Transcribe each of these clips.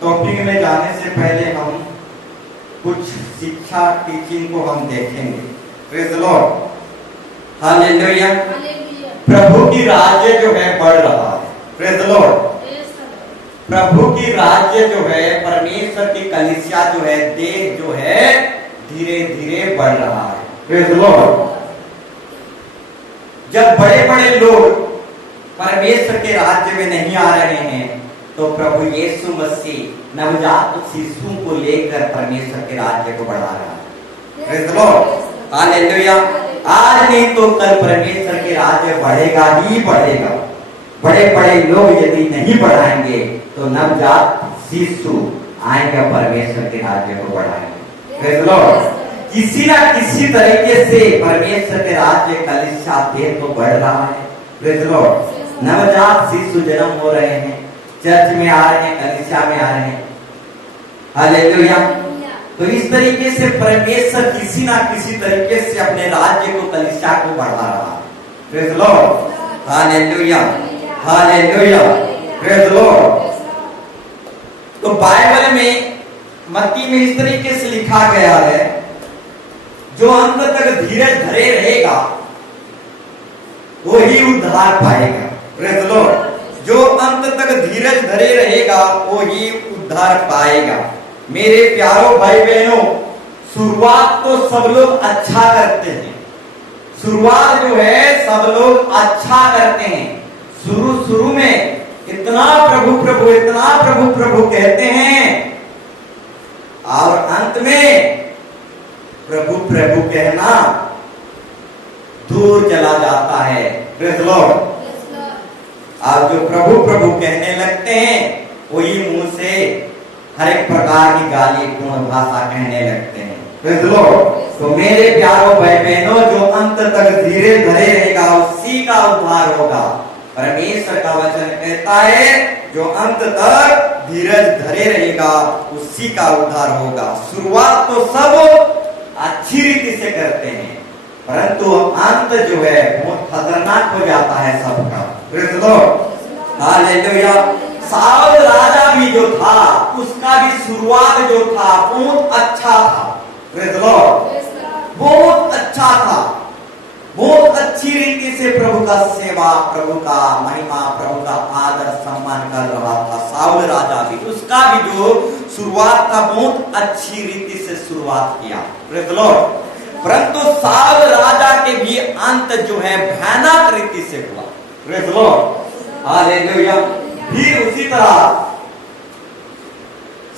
Topic में जाने से पहले हम कुछ शिक्षा टीचिंग को हम देखेंगे। Praise the Lord, hallelujah. प्रभु की राज्य जो है बढ़ रहा है। प्रेज़ द लॉर्ड, प्रभु की राज्य जो है, परमेश्वर की कलीसिया जो है, देश जो है धीरे धीरे बढ़ रहा है। प्रेज़ द लॉर्ड, जब बड़े बड़े लोग परमेश्वर के राज्य में नहीं आ रहे हैं तो प्रभु यीशु मसीह नवजात शिशु को लेकर परमेश्वर के राज्य को बढ़ा रहा है। Praise the Lord, hallelujah. आज नहीं तो कल परमेश्वर के राज्य बढ़ेगा ही बढ़ेगा। बड़े बड़े लोग यदि नहीं बढ़ाएंगे तो नवजात शिशु आएंगे परमेश्वर के राज्य को बढ़ाएंगे। प्रेज़ द लॉर्ड, किसी ना किसी तरीके से परमेश्वर के राज्य कलीसिया देह तो बढ़ रहा है। प्रेज़ द लॉर्ड, नवजात शिशु जन्म हो रहे हैं, चर्च में आ रहे हैं, कलीसिया में आ रहे हैं। हालेलुया। तो इस तरीके से परमेश्वर किसी ना किसी तरीके से अपने राज्य को, कलीसिया को बढ़ा रहा है। Praise the Lord, hallelujah, hallelujah, praise the Lord. तो बाइबल में मत्ती में इस तरीके से लिखा गया है, जो अंत तक धीरज धरे रहेगा वो ही उद्धार पाएगा। प्रेज़ द लॉर्ड, जो अंत तक धीरज धरे रहेगा वो ही उद्धार पाएगा। मेरे प्यारों भाई बहनों, शुरुआत तो सब लोग अच्छा करते हैं। शुरुआत जो है सब लोग अच्छा करते हैं। शुरू में इतना प्रभु प्रभु, इतना प्रभु प्रभु कहते हैं और अंत में प्रभु प्रभु कहना दूर चला जाता है। प्रेज़ द लॉर्ड, आप जो प्रभु प्रभु कहने लगते हैं वही मुंह से हर एक प्रकार की गाली पूर्ण भाषा कहने लगते हैं। प्रेज़ द लॉर्ड, तो मेरे प्यारों भाई बहनों, जो अंत तक धीरे धरे रहेगा उसी का उद्धार होगा। परमेश्वर का वचन कहता है जो अंत तक धीरज धरे रहेगा उसी का उद्धार होगा। शुरुआत तो सब अच्छी रीति से करते हैं, परंतु अंत जो है बहुत खतरनाक हो जाता है सबका। Praise the Lord, hallelujah. Saul राजा भी जो था उसका भी शुरुआत जो था बहुत अच्छा था। प्रेज़ द लॉर्ड, बहुत अच्छा था, बहुत अच्छी रीति से प्रभु का सेवा, प्रभु का महिमा, प्रभु का आदर सम्मान कर रहा था। साउल राजा भी, उसका भी जो शुरुआत था बहुत अच्छी रीति से शुरुआत किया। प्रेज़ द लॉर्ड, परंतु साउल राजा के भी अंत जो है भयानक रीति से हुआ। Praise the Lord, hallelujah. फिर उसी तरह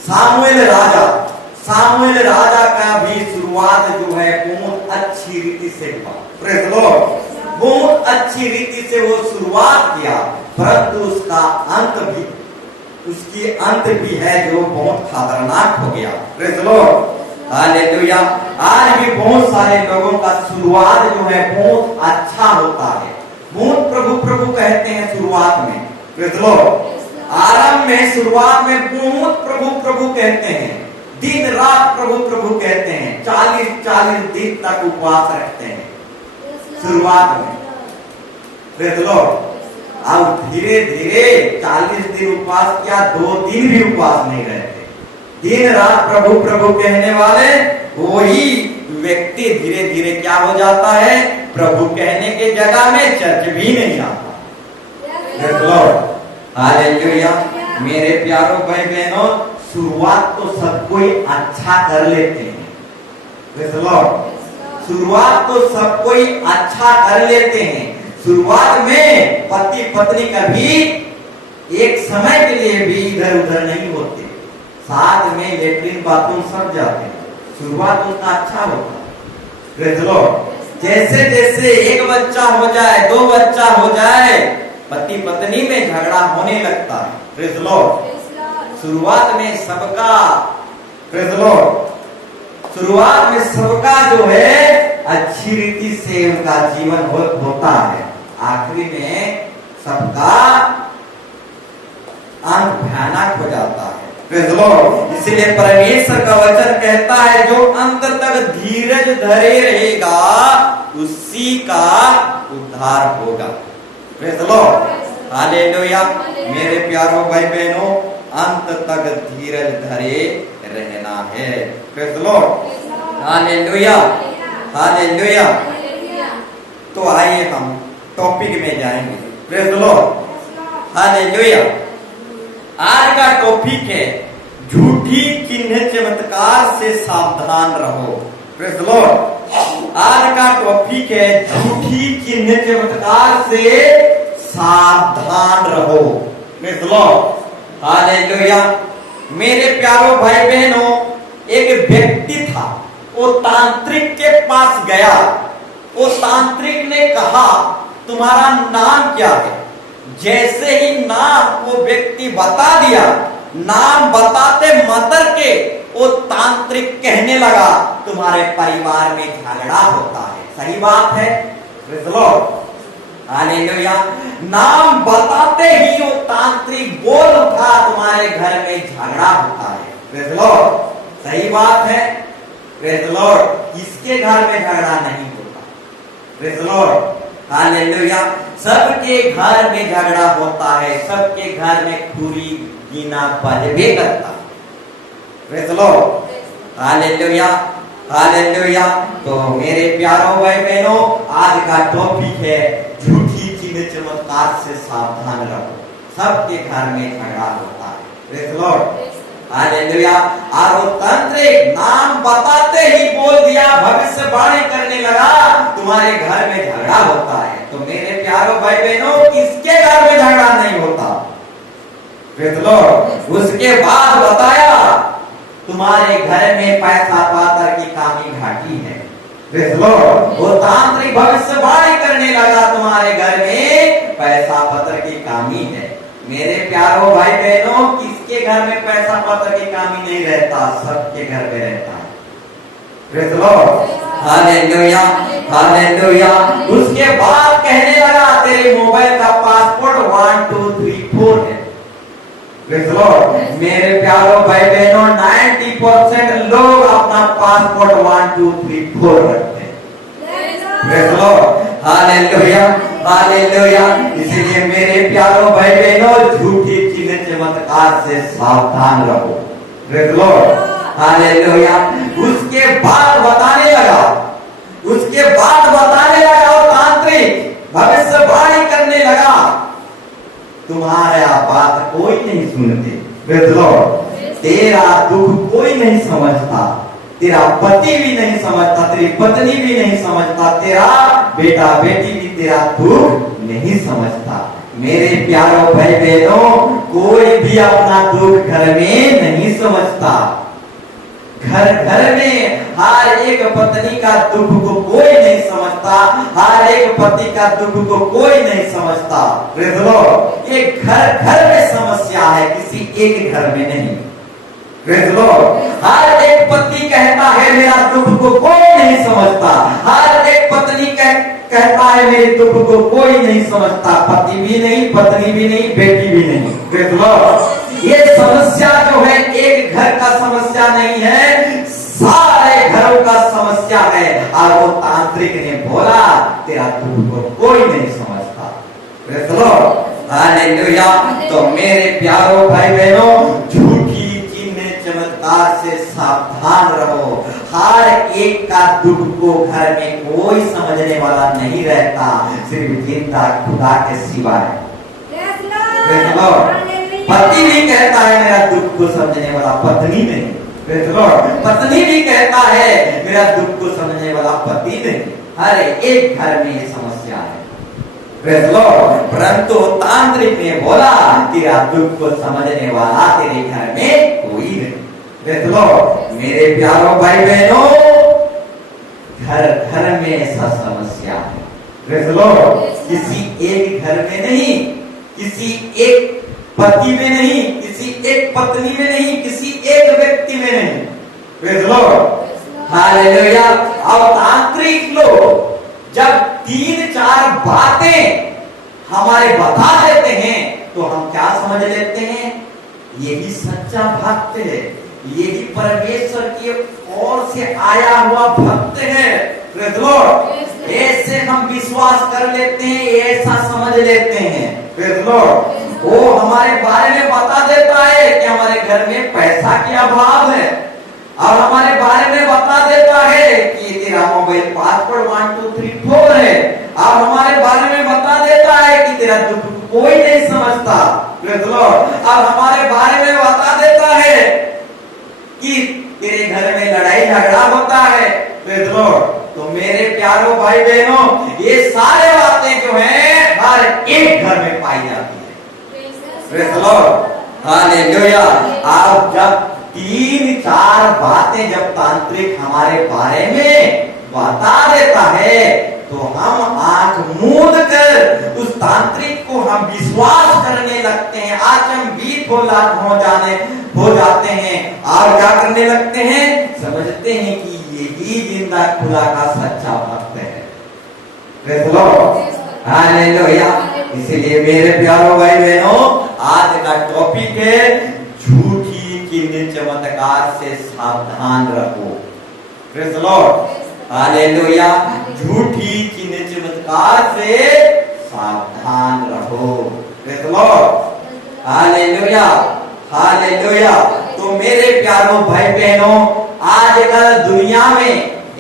सामुएल राजा का भी शुरुआत जो है बहुत अच्छी रीति से हुआ। प्रेज़ द लॉर्ड, बहुत अच्छी रीति से वो शुरुआत किया, परंतु उसकी अंत भी है जो बहुत खतरनाक हो गया। Praise the Lord, hallelujah. आज भी बहुत सारे लोगों का शुरुआत जो है बहुत अच्छा होता है, बहुत प्रभु प्रभु कहते हैं शुरुआत में। प्रेज़ द लॉर्ड, आरंभ में शुरुआत में बहुत प्रभु प्रभु कहते हैं, दिन रात प्रभु प्रभु कहते हैं, 40 दिन तक उपवास रखते हैं शुरुआत में। प्रेज़ द लॉर्ड, अब धीरे धीरे 40 दिन उपवास किया, 2 दिन भी उपवास नहीं रहते। दिन रात प्रभु प्रभु कहने वाले वही व्यक्ति धीरे धीरे क्या हो जाता है, प्रभु कहने के जगह में चर्च भी नहीं आता। Praise the Lord, hallelujah. मेरे प्यारों भाई बहनों, शुरुआत तो सब कोई अच्छा कर लेते हैं। प्रेज़ द लॉर्ड, शुरुआत तो सब कोई अच्छा कर लेते हैं। शुरुआत में पति पत्नी कभी एक समय के लिए भी इधर उधर नहीं होते, साथ में लेटरिन बाथरूम सब जाते हैं। शुरुआत उसका अच्छा होता है। प्रेज़ द लॉर्ड, जैसे जैसे एक बच्चा हो जाए, 2 बच्चा हो जाए, पति पत्नी में झगड़ा होने लगता है। प्रेज़ द लॉर्ड, शुरुआत में सबका, प्रेज़ द लॉर्ड, शुरुआत में सबका जो है अच्छी रीति से उनका जीवन होता है, आखिरी में सबका अंत भयानक हो जाता है। प्रेज़ द लॉर्ड, इसलिए परमेश्वर का वचन कहता है जो अंत तक धीरज धरे रहेगा उसी का उद्धार होगा। Praise the Lord, hallelujah. मेरे प्यारों भाई बहनों, अंत तक धीरज धरे रहना है। Praise the Lord, hallelujah, hallelujah. तो आइए हम टॉपिक में जाएंगे। Praise the Lord, hallelujah. आज का टॉपिक है झूठी चिन्ह चमत्कार से सावधान रहो। प्रेज़ द लॉर्ड, आज का टॉपिक है झूठी चिन्ह चमत्कार से सावधान रहो। Praise the Lord, hallelujah. मेरे प्यारो भाई बहनों, एक व्यक्ति था, वो तांत्रिक के पास गया। वो तांत्रिक ने कहा तुम्हारा नाम क्या है? जैसे ही नाम वो व्यक्ति बता दिया, नाम बताते मात्र के वो तांत्रिक कहने लगा तुम्हारे परिवार में झगड़ा होता है। सही बात है, प्रेज़ द लॉर्ड, हालेलुया। नाम बताते ही वो तांत्रिक बोल उठा तुम्हारे घर में झगड़ा होता है। प्रेज़ द लॉर्ड, सही बात है, प्रेज़ द लॉर्ड। किसके घर में झगड़ा नहीं होता? Praise the Lord, hallelujah. सबके घर में झगड़ा होता है, सबके घर में खुरी गिना बजबे करता है। Praise the Lord, hallelujah, hallelujah. तो मेरे प्यारों भाई बहनों, आज का टॉपिक है झूठी चिन्ह चमत्कार से सावधान रहो। सबके घर में झगड़ा होता है। Praise the Lord, hallelujah. और वो तांत्रिक नाम बताते ही बोल दिया, भविष्यवाणी करने लगा तुम्हारे घर में झगड़ा होता है। तो मेरे प्यारों भाई बहनों, किसके घर में झगड़ा नहीं होता? Praise the Lord. उसके बाद बताया तुम्हारे घर में पैसा पातर की कामी घाटी है। Praise the Lord. वो तांत्रिक भविष्यवाणी करने लगा तुम्हारे घर में पैसा पत्र की कामी है। मेरे प्यारों भाई बहनों, किसके घर में पैसा पत्र की कामी नहीं रहता? सबके घर में रहता है। Praise the Lord, hallelujah, hallelujah. उसके बाद कहने लगा तेरे मोबाइल का पासवर्ड 1 2 3 4 है। Praise the Lord. मेरे प्यारों भाई बहनों, 90% लोग अपना पासवर्ड 1 2 3 4 रखते हैं। Praise the Lord, hallelujah, hallelujah. इसलिए मेरे प्यारों भाई बहनों, झूठी चिन्ह चमत्कार से सावधान रहो। Praise the Lord, hallelujah. उसके बाद बताने लगा, उसके बाद बताने लगा वो तांत्रिक भविष्यवाणी करने लगा तुम्हारा बात कोई नहीं सुनते। Praise the Lord. तेरा दुख कोई नहीं समझता, तेरा पति भी नहीं समझता, तेरी पत्नी भी नहीं समझता, तेरा बेटा बेटी भी तेरा दुख नहीं समझता। मेरे प्यारों भाई बहनों, कोई भी अपना दुख घर में नहीं समझता। घर घर में हर एक पत्नी का दुख को कोई नहीं समझता, हर एक पति का दुख को कोई नहीं समझता। Praise the lord. ये घर घर में समस्या है, किसी एक घर में नहीं। Praise the Lord. हर एक पति कहता है मेरा दुख को कोई नहीं समझता, हर एक पत्नी कहता है मेरे दुख को कोई नहीं समझता। पति भी नहीं, पत्नी भी नहीं, बेटी भी नहीं। Praise the lord. ये समस्या जो है एक घर का समस्या नहीं है, सारे घरों का समस्या है। और वो तांत्रिक ने बोला तेरा दुख को कोई नहीं समझता। Praise the Lord, hallelujah. तो मेरे प्यारों भाई बहनों, झूठी चिन्ह चमत्कार से सावधान रहो। हर एक का दुख को घर में कोई समझने वाला नहीं रहता, सिर्फ जिंदा खुदा के सिवाय। Praise the Lord. पति भी कहता है मेरा दुख को समझने वाला, पत्नी नहीं। Praise the Lord. पत्नी भी कहता है मेरा दुख को समझने वाला, पति नहीं। हर एक घर में ये समस्या है। Praise the Lord. परंतु तांत्रिक ने बोला तेरा दुख को समझने वाला तेरे घर में कोई नहीं। Praise the Lord. मेरे प्यारों भाई बहनों, घर घर में ऐसा समस्या है। Praise the Lord. किसी एक घर में नहीं, किसी एक पति में नहीं, किसी एक पत्नी में नहीं, किसी एक व्यक्ति में नहीं। Praise the Lord, hallelujah. और तांत्रिक लोग जब 3-4 बातें हमारे बता देते हैं तो हम क्या समझ लेते हैं? यही सच्चा भक्त है, यही परमेश्वर की ओर से आया हुआ भक्त है। Praise the Lord. ऐसे हम विश्वास कर लेते हैं, ऐसा समझ लेते हैं। Praise the Lord. वो हमारे बारे में बता देता है कि घर में पैसा की अभाव है और हमारे बारे में बता देता है कि तेरा मोबाइल पासवर्ड 1 2 3 4 है और हमारे बारे में बता देता है कि तेरा दुख कोई नहीं समझता। Praise the Lord. और हमारे बारे में बता देता है कि तेरे घर में लड़ाई झगड़ा होता है। Praise the Lord. तो मेरे प्यारों भाई बहनों, ये सारे बातें जो हैं हर एक घर में पाई जाती है। Praise the Lord. हालेलुया। आप जब 3-4 बातें जब तांत्रिक हमारे बारे में बता देता है तो हम आंख मूंद कर उस तांत्रिक को हम विश्वास करने लगते हैं, अचंभित हो जाते हैं और क्या करने लगते हैं, समझते हैं कि यही जिंदा खुदा का सच्चा भक्त है। Praise the Lord. हालेलुया। इसलिए मेरे प्यारों भाई बहनों, आज का टॉपिक है झूठी चिन्ह चमत्कार से सावधान रहो। Praise the Lord. हालेलुया। झूठी चिन्ह चमत्कार से सावधान रहो। Praise the Lord. Hallelujah. Hallelujah. तो मेरे प्यारों भाई बहनों, आजकल दुनिया में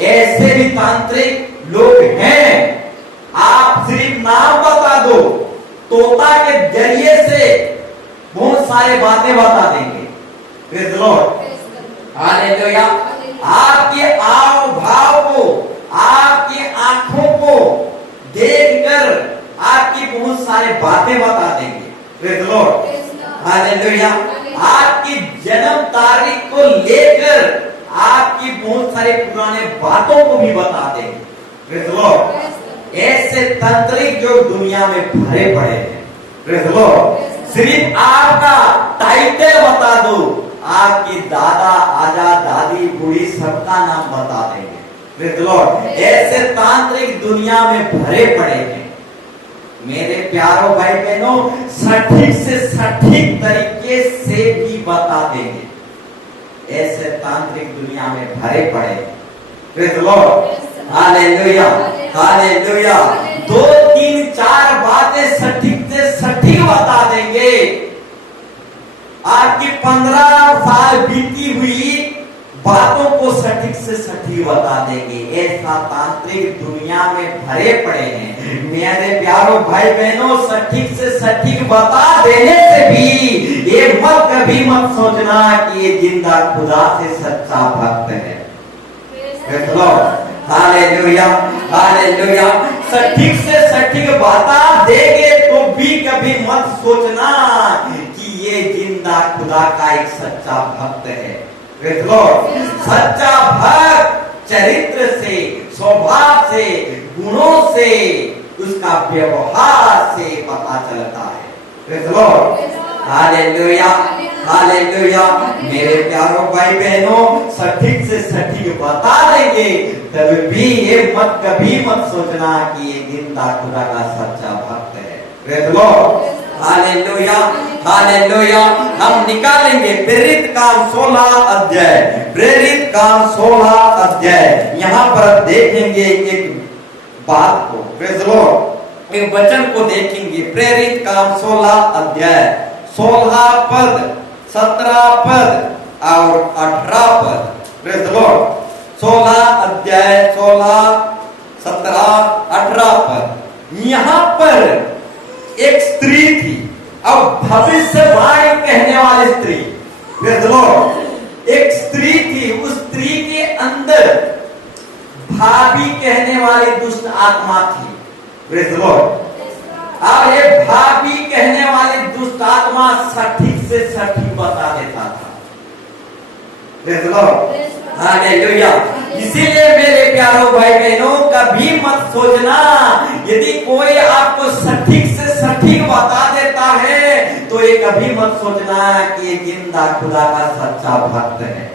ऐसे भी तांत्रिक लोग हैं, आप सिर्फ नाम बता दो, तोता के जरिए से बहुत सारे बातें बता देंगे। Praise the Lord. हालेलुया। आपके आव भाव को, आपकी आंखों को देखकर आपकी बहुत सारे बातें बता देंगे। Praise the Lord. हालेलुया। आपकी जन्म तारीख को लेकर आपकी बहुत सारे पुराने बातों को भी बता देंगे। Praise the Lord. ऐसे तांत्रिक जो दुनिया में भरे पड़े हैं। Praise the Lord. सिर्फ आपका टाइटल बता दो, आपकी दादा आजा दादी बूढ़ी सबका नाम बता देंगे। Praise the Lord. ऐसे तांत्रिक दुनिया में भरे पड़े हैं। मेरे प्यारों भाई बहनों, सटीक से सटीक तरीके से भी बता देंगे। ऐसे तांत्रिक दुनिया में भरे पड़े हैं। Praise the Lord. Hallelujah. Hallelujah. 2 3 4 बातें सटीक से सटीक बता देंगे। आपकी 15 साल बीती हुई बातों को सटीक से सटीक बता देंगे। ऐसा तांत्रिक दुनिया में भरे पड़े हैं। मेरे प्यारों भाई बहनों, सटीक से सटीक बता देने से भी ये कभी मत सोचना कि ये जिंदा खुदा से सच्चा भक्त है। हालेलुया। हालेलुया। सटीक से सटीक बता देंगे तो भी कभी मत सोचना कि ये जिंदा खुदा का एक सच्चा भक्त है। Praise the Lord. सच्चा भक्त चरित्र से, स्वभाव से, गुणों से, उसका व्यवहार से पता चलता है। Praise the Lord. Hallelujah. Hallelujah. मेरे प्यारों भाई बहनों, सटीक से सटीक बता देंगे, तब भी ये कभी मत सोचना कि ये जिंदा खुदा का सच्चा भक्त है। Praise the Lord. Hallelujah. Hallelujah. हम निकालेंगे प्रेरित काम 16 अध्याय। प्रेरित काम 16 अध्याय। यहाँ पर देखेंगे एक बात को। Praise the Lord. एक वचन को देखेंगे। प्रेरित काम 16 अध्याय 16 पद, 17 पद और 18 पद। Praise the Lord. 16 अध्याय 16, 17, 18 पद। यहाँ पर एक स्त्री थी और भविष्यवाणी कहने वाली स्त्री। Praise the Lord. एक स्त्री थी, उस स्त्री के अंदर भाभी कहने वाली दुष्ट आत्मा थी। Praise the Lord. और ये भाभी कहने वाली दुष्ट आत्मा सटीक से सटीक बता देता था। Praise the Lord. हालेलुया। इसीलिए मेरे प्यारों भाई बहनों, कभी मत सोचना यदि कोई आपको सटीक से सटीक बता देता है तो ये कभी मत सोचना कि ये जिंदा खुदा का सच्चा भक्त है।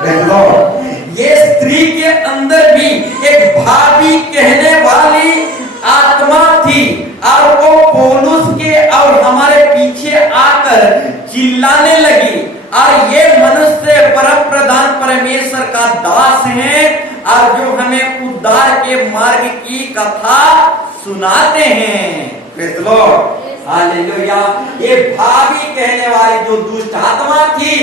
Praise the lord. ये स्त्री के अंदर भी एक भाभी कहने वाली आत्मा थी और वो पौलुस के और हमारे पीछे आकर चिल्लाने लगी। और ये मनुष्य परम प्रधान परमेश्वर का दास है और जो हमें उद्धार के मार्ग की कथा सुनाते हैं। Praise the Lord, hallelujah. ये भाभी कहने वाली जो दुष्ट आत्मा थी,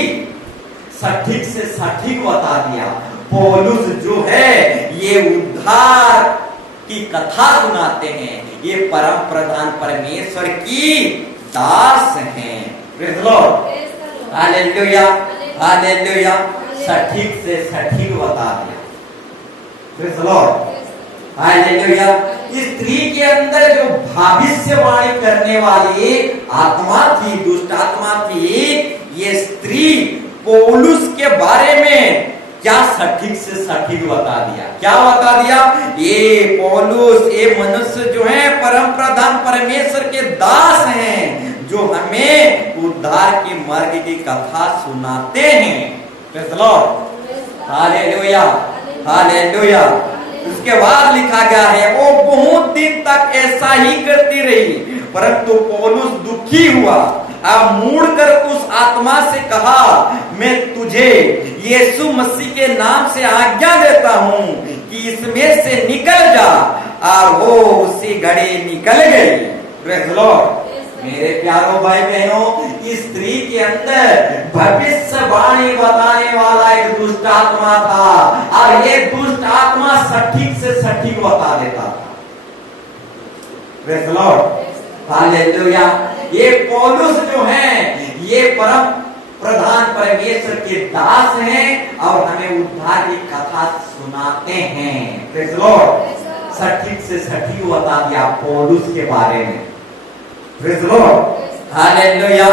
सटीक से सटीक बता दिया। पौलुस जो है ये उद्धार की कथा सुनाते हैं, ये परम प्रधान परमेश्वर की दास हैं। Praise the Lord, hallelujah, hallelujah. सटीक से सटीक बता दिया। Praise the Lord, hallelujah. स्त्री के अंदर जो भविष्यवाणी करने वाली आत्मा थी, दुष्ट आत्मा थी, ये स्त्री पौलुस के बारे में क्या सटीक से सटीक बता दिया। क्या बता दिया? ये पौलुस, ये मनुष्य जो है परम प्रधान परमेश्वर के दास हैं, जो हमें उद्धार के मार्ग की कथा सुनाते हैं। Praise the Lord, hallelujah, hallelujah. उसके बाद लिखा गया है, वो बहुत दिन तक ऐसा ही करती रही, परंतु पौलुस दुखी हुआ, अब मुड़कर उस आत्मा से कहा, मैं तुझे यीशु मसीह के नाम से आज्ञा देता हूं कि इसमें से निकल जा, और वो उसी घड़ी निकल गई। प्रेज़ द लॉर्ड, मेरे प्यारों भाई बहनों, इस स्त्री के अंदर भविष्यवाणी बताने वाला एक दुष्ट आत्मा था, और ये दुष्ट आत्मा सटीक से सटीक बता देता था। Praise the Lord, hallelujah. ये पौलुस जो है ये परम प्रधान परमेश्वर के दास हैं, और हमें उद्धार की कथा सुनाते हैं। प्रेज़ द लॉर्ड, सटीक से सटीक बता दिया पौलुस के बारे में। Praise the Lord, hallelujah,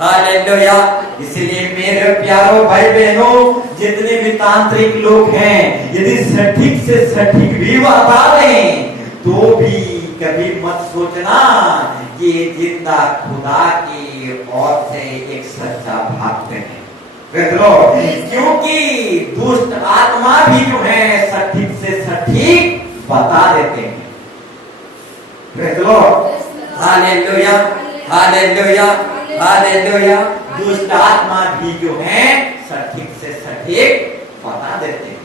hallelujah. इसलिए मेरे प्यारों भाई बहनों, जितने भी तांत्रिक लोग हैं, यदि सटीक से सटीक भी बता दें, तो भी कभी मत सोचना कि जिंदा खुदा की ओर से एक सच्चा भक्त है। प्रेज़ द लॉर्ड, क्योंकि दुष्ट आत्मा भी जो है सटीक से सटीक बता देते हैं। Praise the Lord, hallelujah, hallelujah, hallelujah. दुष्ट आत्मा भी जो है सटीक से सटीक बता देते हैं।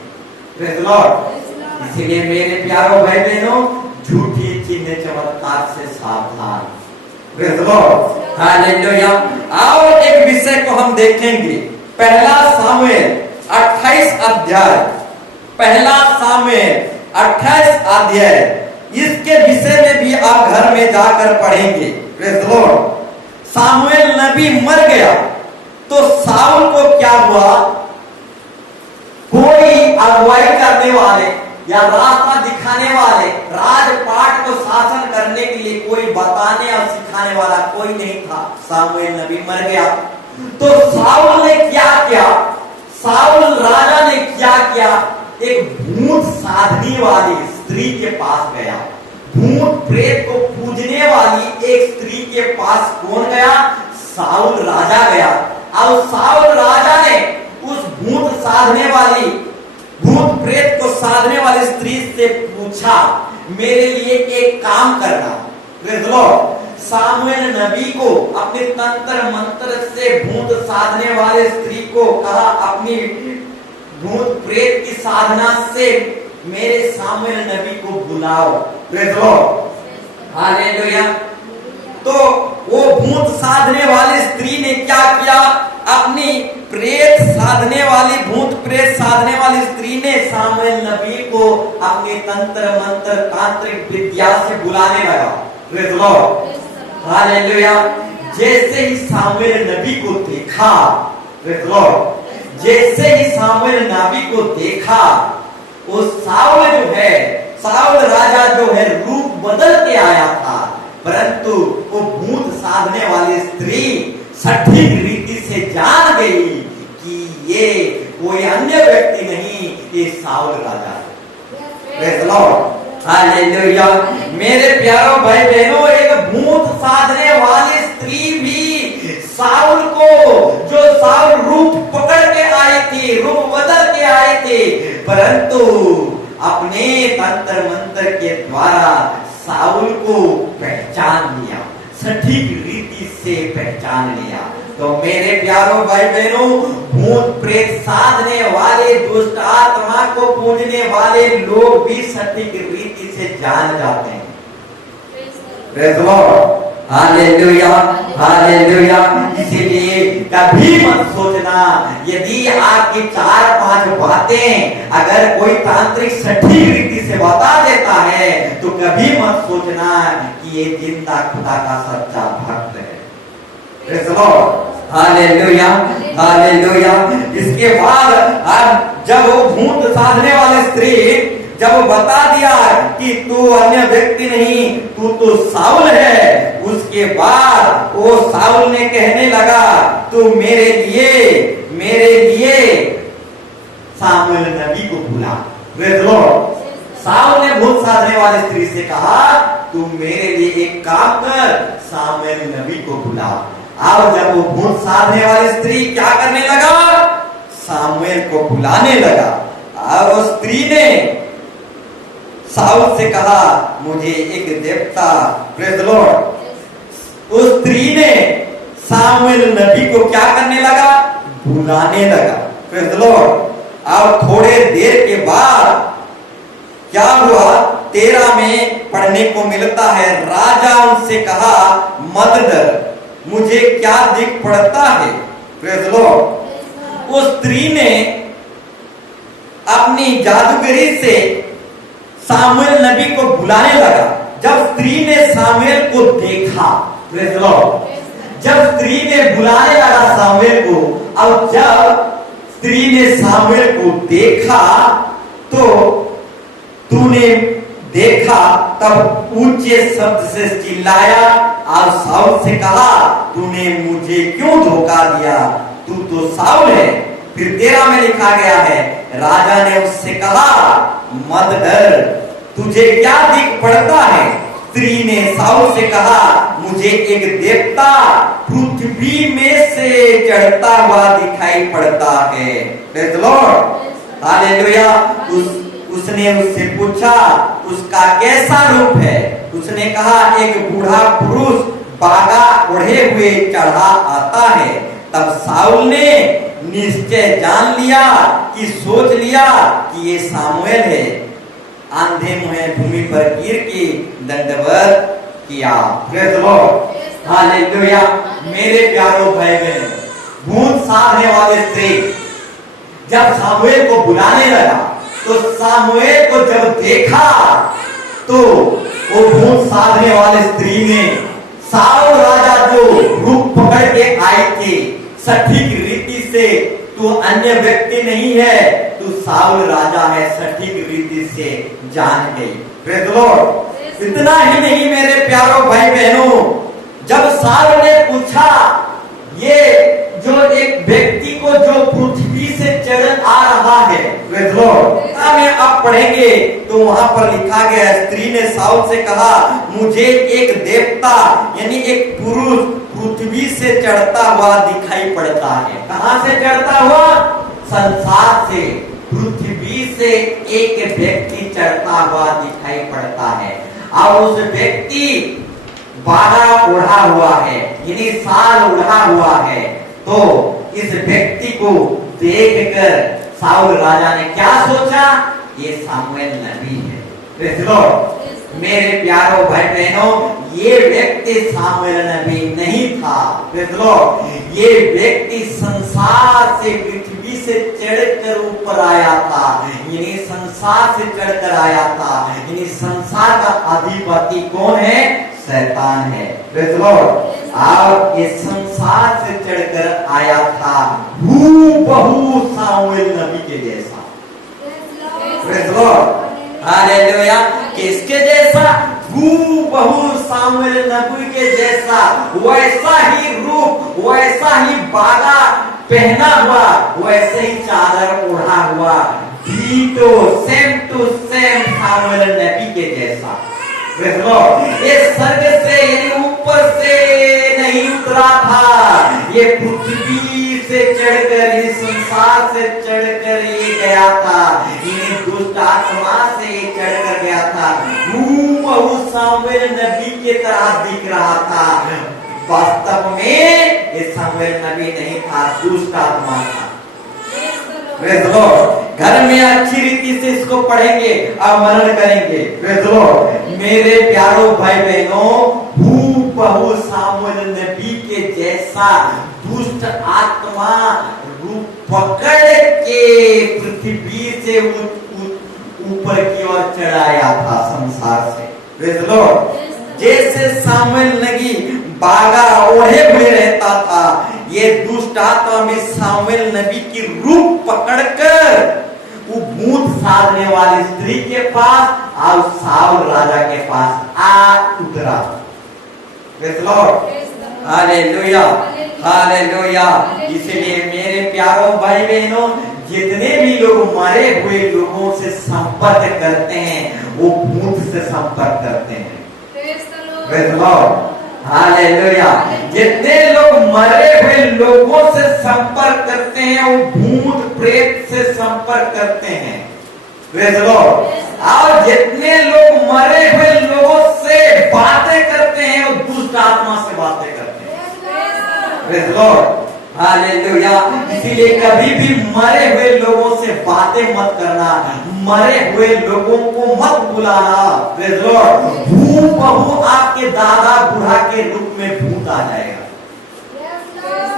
प्रेज़ द लॉर्ड, इसलिए मेरे प्यारों भाई बहनों, झूठी चिन्ह चमत्कार से सावधान। Praise the Lord, hallelujah. और एक विषय को हम देखेंगे, पहला सामुएल 28 अध्याय, पहला सामुएल 28 अध्याय, इसके विषय में भी आप घर में जाकर पढ़ेंगे। प्रेज़ द लॉर्ड, सामुएल नबी मर गया तो साउल को क्या हुआ, कोई अगुवाई करने वाले या रास्ता दिखाने वाले, राजपाट को शासन करने के लिए कोई बताने और सिखाने वाला कोई नहीं था। सामुएल नबी मर गया तो साउल ने क्या किया, साउल राजा ने क्या किया, एक भूत साधने वाली स्त्री के पास गया। भूत प्रेत को पूजने वाली एक स्त्री के पास कौन गया? साउल राजा गया। और साउल राजा ने उस भूत साधने वाली, भूत प्रेत को साधने वाली स्त्री से पूछा, मेरे लिए एक काम करना। प्रेज़ द लॉर्ड, सामुएल नबी को अपने तंत्र मंत्र से भूत साधने वाले स्त्री को कहा, अपनी भूत प्रेत की साधना से मेरे सामुएल नबी को बुलाओ। Praise the Lord, hallelujah. तो वो भूत साधने वाली स्त्री ने क्या किया, अपनी प्रेत साधने वाली, भूत प्रेत साधने वाली स्त्री ने सामुएल नबी को अपने तंत्र मंत्र तांत्रिक विद्या से बुलाने लगा। Praise the Lord, hallelujah. जैसे ही सामुएल नबी को देखा, प्रेज़ द लॉर्ड, जैसे ही सामुएल नबी को देखा, वो साउल जो है, साउल राजा जो है रूप बदल के आया था, परंतु वो भूत साधने वाली स्त्री सटीक रीति से जान गई कि ये कोई अन्य व्यक्ति नहीं, ये साउल राजा है। Praise the Lord, hallelujah. मेरे प्यारों भाई बहनों, एक भूत साधने वाली स्त्री भी साउल को, जो साउल रूप पकड़ के आए थे, रूप बदल के आए थे, परंतु अपने तंत्र मंत्र के द्वारा साउल को पहचान लिया, सटीक रीति से पहचान लिया। तो मेरे प्यारों भाई बहनों, भूत प्रेत साधने वाले, दुष्ट आत्मा को पूजने वाले लोग भी सटीक रीति से जान जाते हैं। Praise the Lord, hallelujah, hallelujah. इसीलिए कभी मत सोचना यदि आपकी 4-5 बातें अगर कोई तांत्रिक सटीक रीति से बता देता है तो कभी मत सोचना कि ये जिंदा खुदा का सच्चा भक्त है। Praise the Lord, hallelujah, hallelujah. इसके बाद अब जब वो भूत साधने वाली स्त्री जब वो बता दिया कि तू अन्य व्यक्ति नहीं, तू तो साउल है, उसके बाद वो साउल ने कहने लगा तू मेरे लिए सामुएल नबी को बुला। Praise the Lord. साउल ने भूत साधने वाली स्त्री से कहा तू मेरे लिए एक काम कर, सामुएल नबी को बुला। अब जब वो भूत साधने वाली स्त्री क्या करने लगा, सामुएल को बुलाने लगा। अब उस स्त्री ने साउल से कहा मुझे एक देवता, प्रेज़ द लॉर्ड। उस स्त्री ने सामुएल नबी को क्या करने लगा, बुलाने लगा। Praise the Lord. अब थोड़े देर के बाद क्या हुआ, 13 में पढ़ने को मिलता है, राजा उनसे कहा मत डर, मुझे क्या दिख पड़ता है। Praise the Lord. उस स्त्री ने अपनी जादूगरी से सामुएल नबी को बुलाने लगा। जब स्त्री ने सामुएल को देखा, प्रेज़ द लॉर्ड, जब स्त्री ने बुलाने लगा सामुएल को, और जब स्त्री ने सामुएल को देखा तो तूने देखा तब ऊंचे शब्द से चिल्लाया और साउल से कहा तूने मुझे क्यों धोखा दिया, तू तो साउल है। फिर 13 में लिखा गया है, राजा ने उससे कहा मत डर, तुझे क्या दिख पड़ता है। स्त्री ने साउल से कहा मुझे एक देवता पृथ्वी में से चढ़ता हुआ दिखाई पड़ता है। Praise the Lord, hallelujah. उसने उससे पूछा उसका कैसा रूप है। उसने कहा एक बूढ़ा पुरुष बागा ओढ़े हुए चढ़ा आता है। तब साउल ने निश्चय जान लिया कि सोच लिया कि ये सामुएल है। आंधे मुहे भूमि पर गिर के दंडवत किया। Praise the Lord, hallelujah. मेरे प्यारों भाई बहन, भूत साधने वाले स्त्री जब सामुएल को बुलाने लगा तो सामुएल को जब देखा तो वो भूत साधने वाले स्त्री ने साउल राजा जो रूप पकड़ के आए थे सटीक रीति से, तू अन्य व्यक्ति नहीं है, तू साउल राजा है, सटीक रीति से जान गई। Praise the Lord. इतना ही नहीं मेरे प्यारों भाई बहनों, जब साउल ने पूछा ये जो एक व्यक्ति को जो पृथ्वी से चढ़ आ रहा है, प्रेज़ द लॉर्ड, में आप पढ़ेंगे तो वहां पर लिखा गया स्त्री ने साउल से कहा मुझे एक देवता यानी एक पुरुष पृथ्वी से चढ़ता हुआ दिखाई पड़ता है। कहां से चढ़ता हुआ? संसार से, पृथ्वी से एक व्यक्ति चढ़ता हुआ दिखाई पड़ता है और उस व्यक्ति बाड़ा ओढ़ा हुआ है यानी साल ओढ़ा हुआ है। तो इस व्यक्ति को देखकर साउल राजा ने क्या सोचा, ये सामुएल नबी है। Praise the Lord. मेरे प्यारों भाई बहनों, ये व्यक्ति सामुएल नबी नहीं था। Praise the lord. ये व्यक्ति संसार से पृथ्वी से चढ़कर ऊपर आया था यानी संसार से चढ़कर आया था यानी संसार का अधिपति कौन है? शैतान है। Praise the Lord. और ये संसार से चढ़कर आया था हूबहू सामुएल नबी के जैसा। Praise the Lord. हालेलुया। किसके जैसा? हूबहू सामुएल नबी के जैसा, वैसा ही रूप, वैसा ही बागा पहना हुआ, वैसे ही चादर ओढ़ा हुआ, ditto same to same Samuel नबी के जैसा। Praise the lord. ये स्वर्ग से यानी ऊपर से नहीं उतरा था, ये पृथ्वी से चढ़कर, इस संसार से चढ़कर ये गया था, ये दुष्ट आत्मा से चढ़कर गया था। हूबहू सामुएल नबी की तरह दिख रहा था। वास्तव में ये सामुएल नबी नहीं था, दुष्ट आत्मा था। Praise the Lord. घर में अच्छी रीति से इसको पढ़ेंगे और मनन करेंगे। Praise the Lord. मेरे प्यारो भाई बहनों, हूबहू सामुएल नबी के जैसा दुष्ट आत्मा रूप पकड़ के पृथ्वी से ऊपर की ओर चढ़ाया था संसार से। Praise the Lord. जैसे सामुएल नबी बागा ओढ़े हुए रहता था, ये दुष्ट आत्मा में सामुएल नबी की रूप पकड़कर वो भूत साधने वाली स्त्री के पास और साउल राजा के पास आ उतरा। Praise the Lord. Hallelujah, hallelujah. इसलिए मेरे प्यारों भाई बहनों, जितने भी लोग मरे हुए लोगों से संपर्क करते हैं वो भूत से संपर्क करते हैं। Praise the Lord. हालेलुया। जितने लोग मरे हुए लोगों से संपर्क करते हैं वो भूत प्रेत से संपर्क करते हैं। Praise the Lord. और जितने लोग मरे हुए लोगों से बातें करते हैं वो दुष्ट आत्मा से बातें करते हैं। Praise the Lord. हालेलुया। इसीलिए कभी भी मरे हुए लोगों से बातें मत करना, मरे हुए लोगों को मत बुलाना। Praise the Lord. हूबहू आपके दादा बूढ़ा के रूप में भूत आ जाएगा।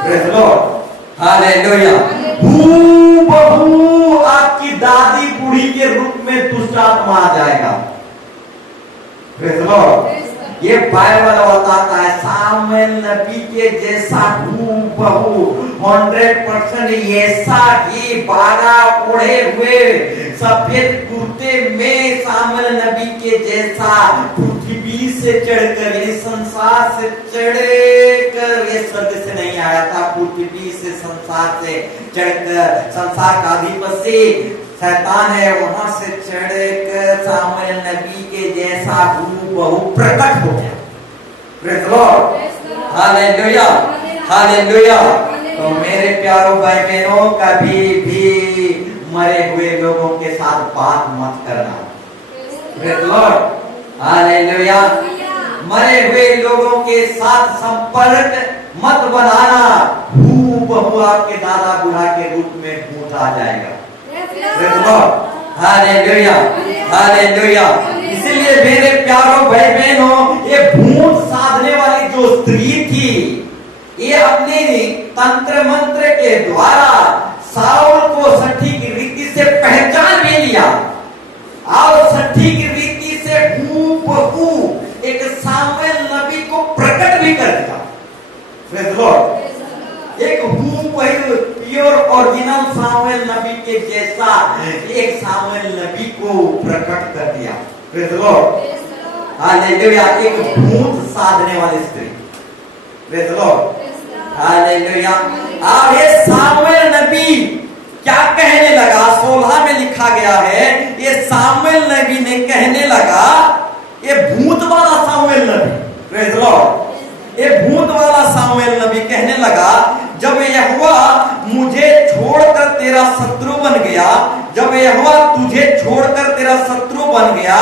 Praise the Lord. हालेलुया। हूबहू आपकी दादी बूढ़ी के रूप में दुष्ट आत्मा आ जाएगा। Praise the lord. ये बाइबल बताता है सामुएल नबी के जैसा हूबहू 100% ऐसा ही बागा ओढ़े हुए सफेद कुर्ते में सामुएल नबी के जैसा पृथ्वी से चढ़कर, ये संसार से चढ़कर, ये स्वर्ग से नहीं आया था, पृथ्वी से संसार से चढ़कर, संसार का अधिपति शैतान है वहां से चढ़कर सामुएल नबी के जैसा हूबहू प्रकट हो गया। Praise the Lord. Hallelujah, hallelujah. तो मेरे प्यारों भाई बहनों, कभी भी मरे हुए लोगों के साथ बात मत करना। Praise the Lord. हालेलुया। मरे हुए लोगों के साथ संपर्क मत बनाना, हूबहू आपके दादा बूढ़ा के रूप में भूत आ जाएगा। Praise the Lord. Hallelujah, hallelujah. इसलिए मेरे प्यारों भाई बहनों, ये भूत साधने वाली जो स्त्री थी, ये अपने तंत्र मंत्र के द्वारा साउल को सटीक रीति से पहचान भी लिया और सटीक रीति से हूबहू एक सामुएल नबी को प्रकट भी कर दिया। Praise the Lord. एक हूबहू प्योर ओरिजिनल सामुएल नबी के जैसा एक सामुएल नबी को प्रकट कर दिया। Praise the Lord. हालेलुया। एक भूत साधने वाली स्त्री। Praise the Lord. हालेलुया। और ये सामुएल नबी क्या कहने लगा, 16 में लिखा गया है, ये सामुएल नबी ने कहने लगा, ये भूत वाला सामुएल नबी, प्रेज़ द लॉर्ड, ये भूत वाला सामुएल नबी कहने लगा, जब यहोवा मुझे छोड़कर तेरा शत्रु बन गया, जब यहोवा तुझे छोड़कर तेरा शत्रु बन गया,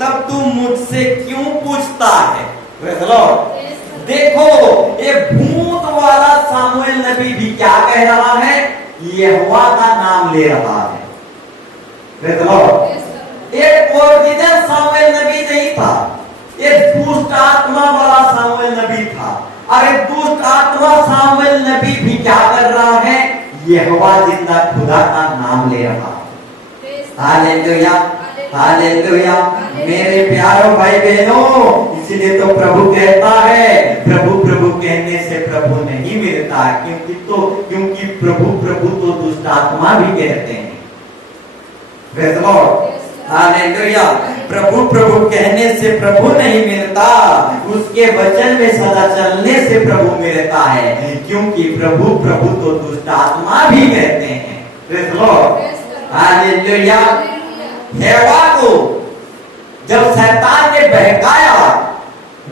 तब तू मुझसे क्यों पूछता है। Praise the Lord. देखो, ये भूत वाला सामुएल नबी भी क्या कह रहा है, यहोवा का नाम ले रहा है। Praise the Lord. एक ओरिजिनल सामुएल नबी नहीं था, एक दुष्ट आत्मा वाला सामुएल नबी था। अरे दुष्ट आत्मा सामुएल नबी भी क्या कर रहा है, यहोवा जिंदा खुदा का नाम ले रहा है। Hallelujah, hallelujah. मेरे प्यारों भाई बहनों, इसलिए तो प्रभु कहता है, प्रभु प्रभु कहने से प्रभु नहीं मिलता, क्योंकि प्रभु प्रभु तो दुष्ट आत्मा भी कहते हैं। Praise the Lord. हालेलुया। प्रभु प्रभु कहने से प्रभु नहीं मिलता, उसके वचन में सदा चलने से प्रभु मिलता है, क्योंकि प्रभु प्रभु तो दुष्ट आत्मा भी कहते हैं। Praise the Lord. हालेलुया। हेवा को जब शैतान ने बहकाया,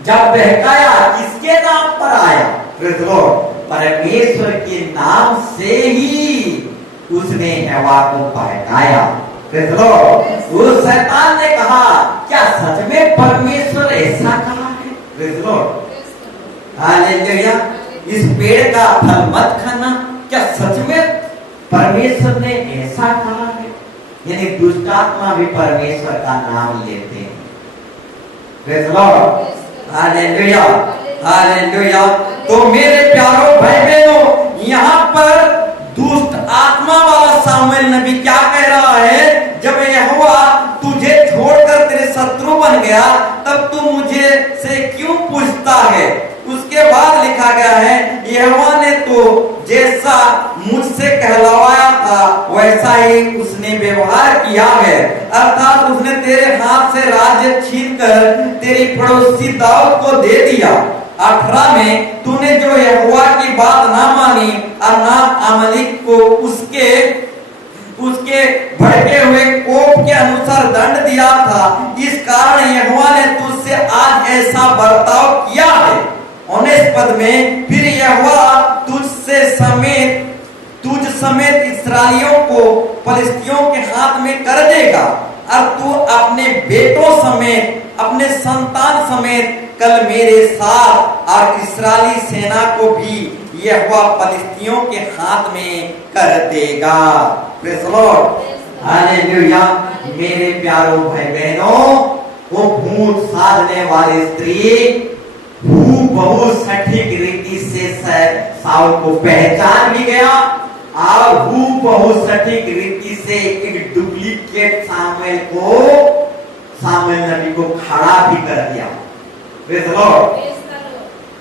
जब बहकाया किसके नाम पर आया, प्रेज़ द लॉर्ड, परमेश्वर के नाम से ही उसने हेवा को बहकाया। Praise the Lord. उस शैतान ने कहा, क्या सच में परमेश्वर ऐसा कहा है। Praise the Lord. हालेलुया। इस पेड़ का फल मत खाना, क्या सच में परमेश्वर ने ऐसा कहा है। यानी दुष्ट आत्मा भी परमेश्वर का नाम लेते हैं। Praise Lord, hallelujah, hallelujah. तो मेरे प्यारों भाई बहनों, यहाँ पर दुष्ट आत्मा वाला सामुएल नबी क्या कह रहा है, जब यहोवा तुझे छोड़कर तेरे शत्रु बन गया तब तू मुझे से क्यों पूछता है। उसके बाद लिखा गया है, यहोवा ने तो जैसा मुझसे कहलवाया था वैसा ही उसने व्यवहार किया है, अर्थात उसने तेरे हाथ से राज्य छीनकर तेरी पड़ोसी दाऊद को दे दिया। 18 में तूने जो यहोवा की बात ना मानी और ना अमलीक को उसके भड़के हुए कोप के अनुसार दंड दिया था, इस कारण यहोवा ने तुझसे आज ऐसा बर्ताव किया है। 19 पद में फिर यहोवा तुझ समेत इस्राएलियों को फलिस्तियों के हाथ में कर देगा, और तू अपने बेटों समेत अपने संतान समेत कल मेरे साथ और इस्राएली सेना को भी यहोवा फलिस्तियों के हाथ में कर देगा। Praise the Lord, hallelujah. मेरे प्यारों भाई बहनों, वो भूत साधने वाली स्त्री हूबहू सटीक रीति से साउल को पहचान भी गया और हूबहू सटीक रीति से एक डुप्लीकेट सामुएल नबी को खड़ा भी कर दिया। Praise the Lord.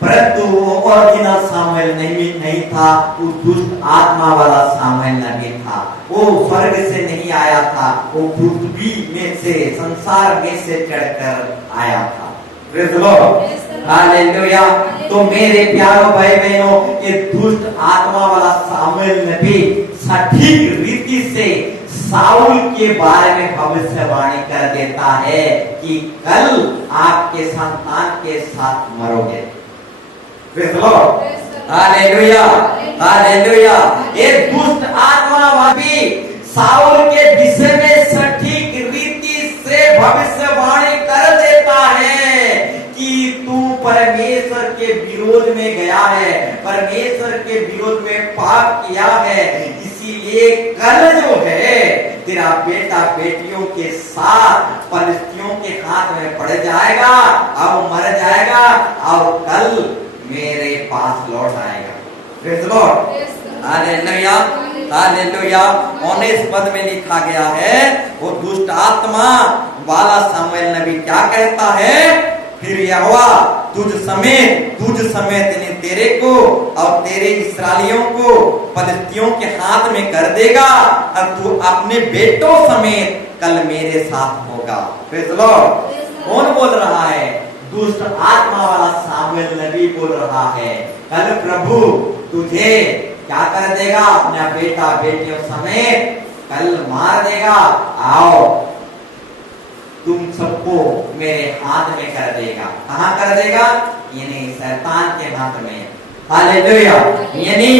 परंतु वो ओरिजिनल सामुएल नहीं था, वो दुष्ट आत्मा वाला सामुएल नबी था। वो स्वर्ग से नहीं आया था, वो पृथ्वी में से, संसार में से चढ़कर आया था। Praise the Lord, hallelujah. तो मेरे प्यारों भाई बहनों, ये दुष्ट आत्मा वाला सामुएल नबी सटीक रीति से साउल के बारे में भविष्यवाणी कर देता है कि कल आपके संतान के साथ मरोगे। Praise the Lord, hallelujah, hallelujah. ये दुष्ट आत्मा भी साउल के विषय में सटीक रीति से भविष्यवाणी कर देता है कि तू परमेश्वर के विरोध में गया है, परमेश्वर के विरोध में पाप किया है, इसीलिए कल जो है तेरा बेटा बेटियों के साथ फलिस्तियों के हाथ में पड़ जाएगा, अब मर जाएगा और कल मेरे पास लौट आएगा। Praise the Lord, hallelujah, hallelujah. 19 पद में लिखा गया है, वो दुष्ट आत्मा वाला सामुएल नबी क्या कहता है, फिर यहोवा तुझ समेत यानी तेरे को और तेरे इस्राएलियों को फलिस्तियों के हाथ में कर देगा, और तू अपने बेटों समेत कल मेरे साथ होगा। Praise the Lord. कौन बोल रहा है? दुष्ट आत्मा वाला सामुएल नबी बोल रहा है, कल प्रभु तुझे क्या कर देगा, अपना बेटा बेटियों समेत कल मार देगा, आओ तुम सबको मेरे हाथ में कर देगा। कहां कर देगा? यानी शैतान के हाथ में। हालेलुया, यानी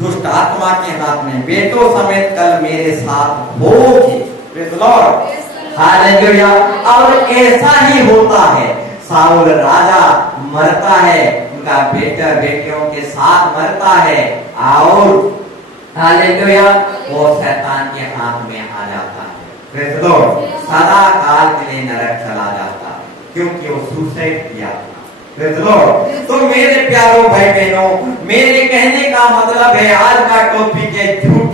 दुष्ट आत्मा के हाथ में, बेटों समेत कल मेरे साथ होगे। Praise the Lord, hallelujah. और ऐसा ही होता है, साउल राजा मरता है, उनका बेटा बेटियों के साथ मरता है, और हालेलुया वो शैतान के हाथ में आ जाता है। प्रेज़ द लॉर्ड, सदा काल के लिए नरक चला जाता है, क्योंकि वो सुसाइड किया था। Praise the Lord. तो मेरे प्यारों भाई बहनों, मेरे कहने का मतलब है, आज का टॉपिक है झूठी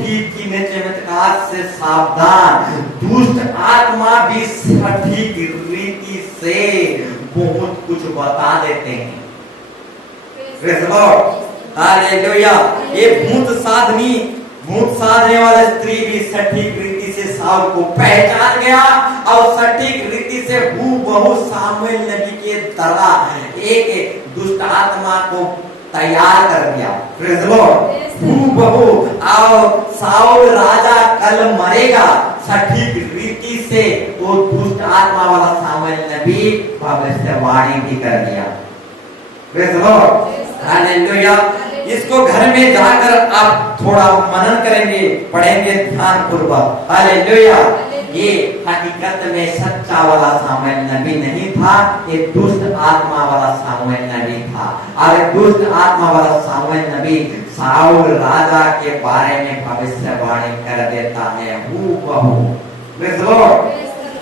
चमत्कार से सावधान। दुष्ट आत्मा भी सटीक रीति से बहुत कुछ बता देते हैं। Praise the Lord, hallelujah. ये भूत साधने वाला स्त्री भी सटीक रीति से साउल को पहचान गया और सटीक रीति से हूबहू सामुएल नबी के तरह एक दुष्ट आत्मा को तैयार कर दिया। प्रेज़ द लॉर्ड, हूबहू। और साउल राजा कल मरेगा, सटीक रीति से वो दुष्ट आत्मा वाला सामुएल नबी भविष्यवाणी भी कर दिया। Praise the Lord, hallelujah. इसको घर में जाकर आप थोड़ा मनन करेंगे, पढ़ेंगे ध्यान पूर्वक। हालेलुया। ये हकीकत में सच्चा वाला सामुएल नबी नहीं था, ये दुष्ट आत्मा वाला सामुएल नबी था। और दुष्ट आत्मा वाला सामुएल नबी साउल राजा के बारे में भविष्यवाणी कर देता है हूबहू। Praise the Lord.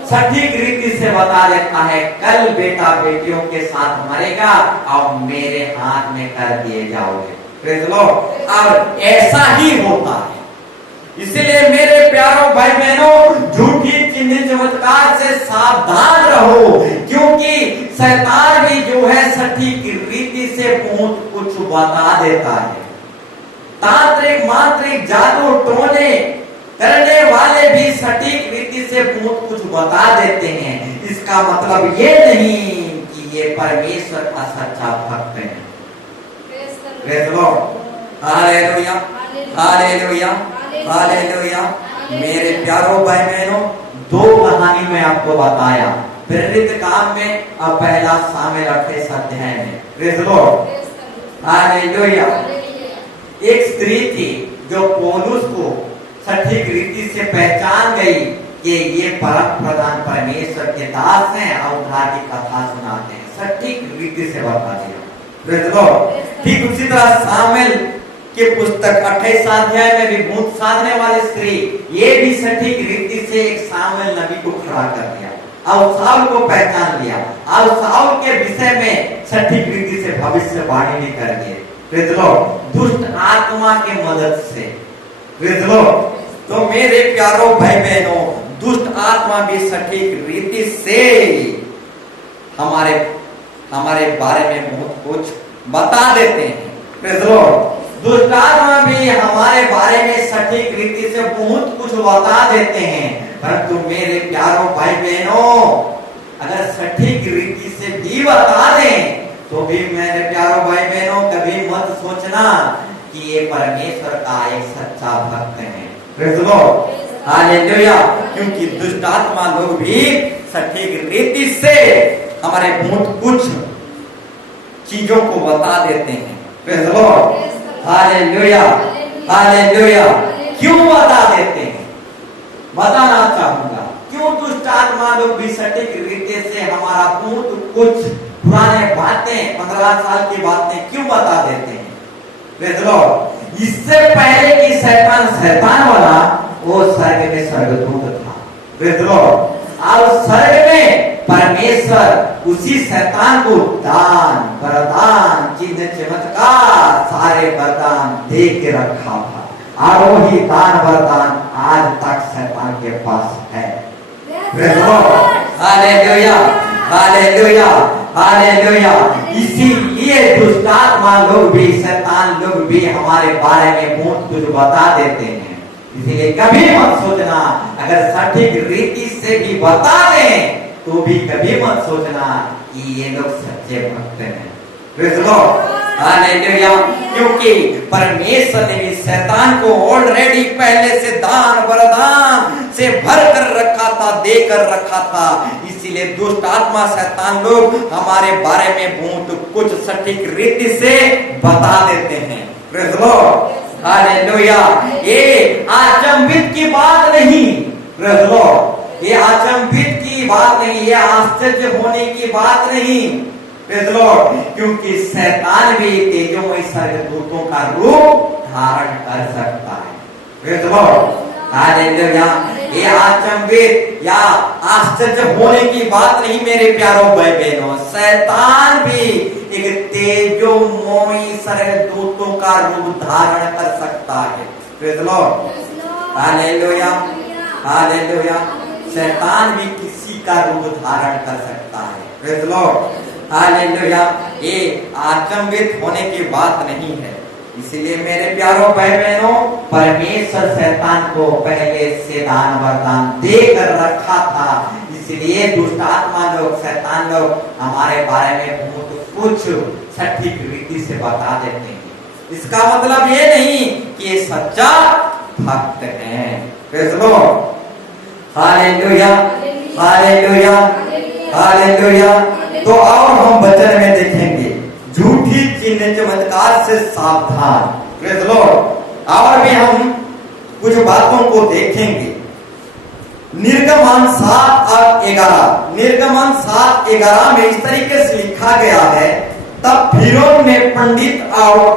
सटीक रीति से बता देता है कल बेटा बेटियों के साथ मरेगा और मेरे हाथ में कर दिए जाओगे। Praise the Lord. अब ऐसा ही होता है, इसलिए मेरे प्यारों भाई बहनों, झूठी चिन्ह चमत्कार से सावधान रहो, क्योंकि शैतान भी जो है सटीक रीति से बहुत कुछ बता देता है। तांत्रिक मांत्रिक जादू टोने करने वाले भी सटीक रीति से बहुत कुछ बता देते हैं। इसका मतलब ये नहीं कि ये परमेश्वर का सच्चा भक्त है। Praise the Lord. Hallelujah, hallelujah, hallelujah. मेरे प्यारों भाई बहनों, दो कहानी मैं आपको बताया प्रेरित काम में और पहला शामिल 28 अध्याय में। Praise the Lord. हालेलुया। एक स्त्री थी जो पौलुस को सटीक रीति से पहचान गई कि ये परम प्रधान परमेश्वर के दास हैं और उद्धार की कथा सुनाते हैं। सटीक रीति से बता दिया। Praise the Lord. ठीक उसी तरह शामिल के पुस्तक 28 अध्याय में भी भूत साधने वाली स्त्री, ये भी सटीक रीति से एक शामिल नबी को खड़ा कर दिया और साउल को पहचान लिया और साउल के विषय में सटीक रीति से भविष्यवाणी भी कर दिए। Praise the Lord. दुष्ट आत्मा के मदद से। Praise the Lord. तो मेरे प्यारों भाई बहनों, दुष्ट आत्मा भी सटीक रीति से हमारे बारे में बहुत कुछ बता देते हैं। Praise the Lord. दुष्ट आत्मा भी हमारे बारे में सटीक रीति से बहुत कुछ बता देते हैं, परंतु मेरे प्यारों भाई बहनों, अगर सटीक रीति से भी बता दें तो भी मेरे प्यारों भाई बहनों कभी मत सोचना कि ये परमेश्वर का एक सच्चा भक्त है। Praise the Lord. हालेलुया। क्योंकि दुष्ट आत्मा लोग भी सटीक रीति से हमारे बहुत कुछ चीजों को बता देते हैं। Praise the Lord. Hallelujah, hallelujah. क्यों बता देते हैं? बताना चाहूंगा क्यों दुष्ट आत्मा लोग भी सटीक रीति से हमारा बहुत कुछ पुराने बातें 15 साल की बातें क्यों बता देते हैं। Praise the Lord. इससे पहले कि शैतान वाला वो स्वर्ग में स्वर्गदूत था। Praise the Lord. और स्वर्ग में परमेश्वर उसी शैतान को दान वरदान चिन्ह चमत्कार सारे वरदान दे के रखा था और वही दान वरदान आज तक शैतान के पास है। Praise the Lord. Hallelujah, hallelujah, hallelujah. इसीलिए दुष्ट आत्मा लोग भी शैतान लोग भी हमारे बारे में बहुत कुछ बता देते हैं। इसलिए कभी मत सोचना, अगर सटीक रीति से भी बता दें तो भी कभी मत सोचना कि ये लोग सच्चे भक्त हैं। Praise the Lord. हालेलुया। क्योंकि परमेश्वर ने भी शैतान को ऑलरेडी पहले से दान वरदान से भर कर रखा था, देकर रखा था। इसीलिए दुष्ट आत्मा शैतान लोग हमारे बारे में बहुत कुछ सटीक रीति से बता देते हैं। Praise the Lord. हालेलुया। ये अचंभित की बात नहीं। Praise the lord. ये अचंभित की बात नहीं, ये आश्चर्य होने की बात नहीं। Praise the Lord. क्योंकि शैतान भी तेजोमय स्वर्गदूतों का रूप धारण कर सकता है। Praise the Lord. हालेलुया। ये अचंभित या आश्चर्य होने की बात नहीं मेरे प्यारों भाई बहनों। शैतान भी एक तेजोमय स्वर्गदूतों का रूप धारण कर सकता है। Praise the Lord. Hallelujah, hallelujah. शैतान भी किसी का रूप धारण कर सकता है। Praise the Lord. हालेलुया। ये अचंभित होने की बात नहीं है। इसलिए मेरे प्यारों भाई बहनों, परमेश्वर शैतान को पहले से दान वरदान देकर रखा था। इसलिए दुष्ट आत्मा लोग शैतान लोग हमारे बारे में बहुत कुछ सटीक रीति से बता देते हैं। इसका मतलब ये नहीं कि ये सच्चा भक्त है। Praise the Lord. Hallelujah, hallelujah, hallelujah. तो और हम वचन में देखेंगे झूठी चिन्ह चमत्कार से सावधान। Praise the Lord. और भी हम कुछ बातों को देखेंगे। निर्गमन 7 और 11, निर्गमन 7:11 में इस तरीके से लिखा गया है, तब फिरौन ने पंडित और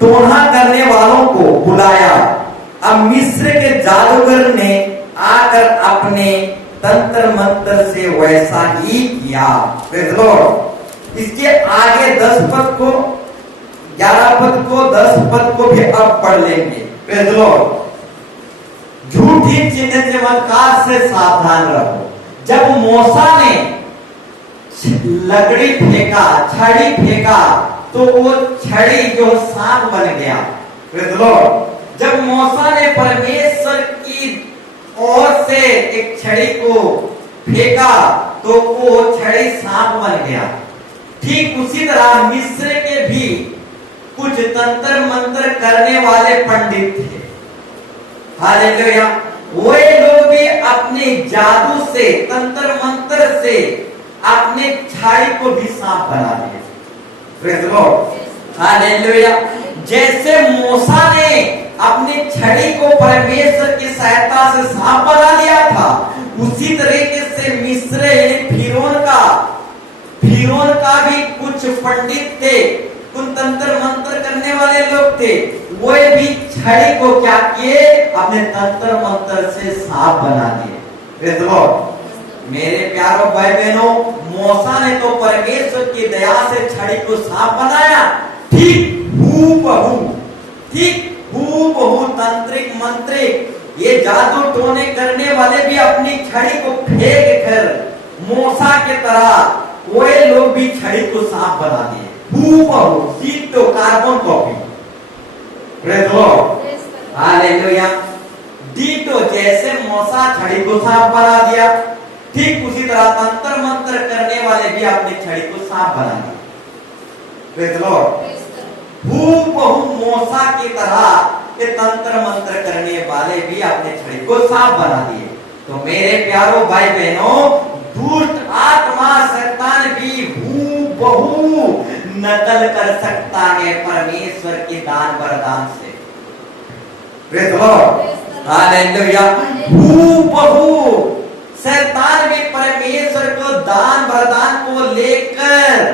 टोना करने वालों को बुलाया। अब मिस्र के जादूगर ने आकर अपने तंत्र मंत्र से वैसा ही किया। Praise the Lord. इसके आगे 10 पद को, 11 पद को, 10 पद को भी अब पढ़ लेंगे। Praise the Lord. झूठी चिन्ह चमत्कार से सावधान रहो। जब मूसा ने लकड़ी फेंका, छड़ी फेंका, तो वो छड़ी जो सांप बन गया। Praise the Lord. जब मूसा ने परमेश्वर की ओर से एक छड़ी को फेंका तो वो छड़ी सांप बन गया। ठीक उसी तरह मिस्र के भी कुछ तंत्र मंत्र करने वाले पंडित थे। हालेलुया। वे लोग भी अपने जादू से, तंत्र मंत्र से अपने छड़ी को भी सांप बना दिए। Praise the Lord. हालेलुया। जैसे मूसा ने अपनी छड़ी को परमेश्वर की सहायता से सांप बना लिया था, उसी तरीके से मिस्र फिरौन का भी कुछ पंडित थे, कुछ तंत्र मंत्र करने वाले लोग थे। वे भी छड़ी को क्या किए? अपने तंत्र मंत्र से सांप बना दिए। Praise the Lord. मेरे प्यारों भाई बहनों, मूसा ने तो परमेश्वर की दया से छड़ी को सांप बनाया। ठीक हूबहू तांत्रिक मंत्रिक, ये जादू टोने करने वाले भी अपनी छड़ी को फेंक कर मूसा के तरह वे लोग भी छड़ी को सांप बना दिए। हूबहू, ditto, carbon copy. Praise the Lord. Hallelujah. Ditto, जैसे मूसा छड़ी को सांप बना दिया, ठीक उसी तरह तंत्र मंत्र करने वाले भी अपनी छड़ी को सांप बना दिए। Praise the Lord. हूबहू मूसा की तरह ये तंत्र मंत्र करने वाले भी अपने छड़ी को सांप बना दिए। तो मेरे प्यारों भाई बहनों, दुष्ट आत्मा शैतान भी हूबहू नकल कर सकता है परमेश्वर की दान वरदान से। Praise the Lord. हालेलुया। हूबहू शैतान भी परमेश्वर को दान वरदान को लेकर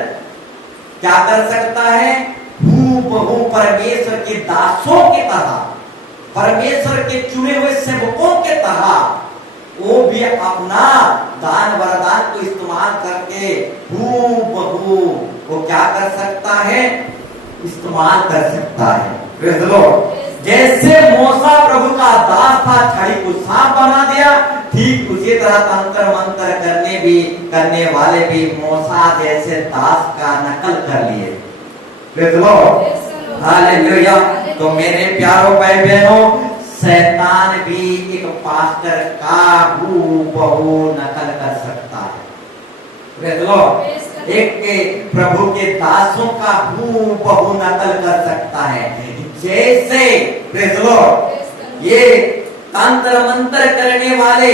क्या कर सकता है? हूबहू परमेश्वर के दासों की तरह, परमेश्वर के चुने हुए सेवकों के तरह वो भी अपना दान वरदान को इस्तेमाल करके हूबहू वो क्या कर सकता है? इस्तेमाल कर सकता है। Praise the Lord. जैसे मूसा प्रभु का दास था, छड़ी को सांप बना दिया, ठीक उसी तरह तंत्र मंत्र करने वाले भी मूसा जैसे दास का नकल कर लिए। Praise the Lord. हालेलुया। तो मेरे प्यारों भाई बहनों, शैतान भी एक पास्टर का हूबहू नकल कर सकता है। Praise the Lord. एक प्रभु के दासों का हूबहू नकल कर सकता है। जैसे प्रेज़ द लॉर्ड ये तंत्र मंत्र करने वाले,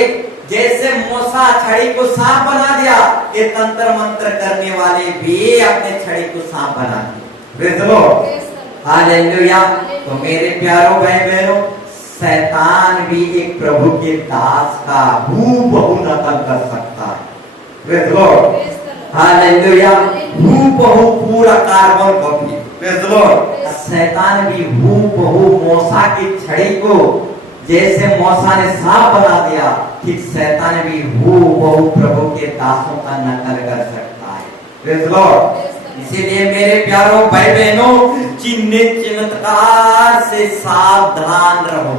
जैसे मूसा छड़ी को सांप बना दिया, ये तंत्र मंत्र करने वाले भी अपने छड़ी को सांप बना दिया। Praise the Lord. हालेलुया। तो मेरे प्यारों भाई बहनों, शैतान भी एक प्रभु के दास का हूबहू नकल कर सकता है। Praise the Lord. हालेलुया। हूबहू पूरा carbon copy. Praise the Lord. शैतान भी हूबहू मूसा की छड़ी को जैसे मूसा ने सांप बना दिया, ठीक शैतान भी हूबहू प्रभु के दासों का नकल कर सकता है। Praise the Lord. इसीलिए मेरे प्यारों भाई बहनों, चिन्ह चमत्कार से सावधान रहो।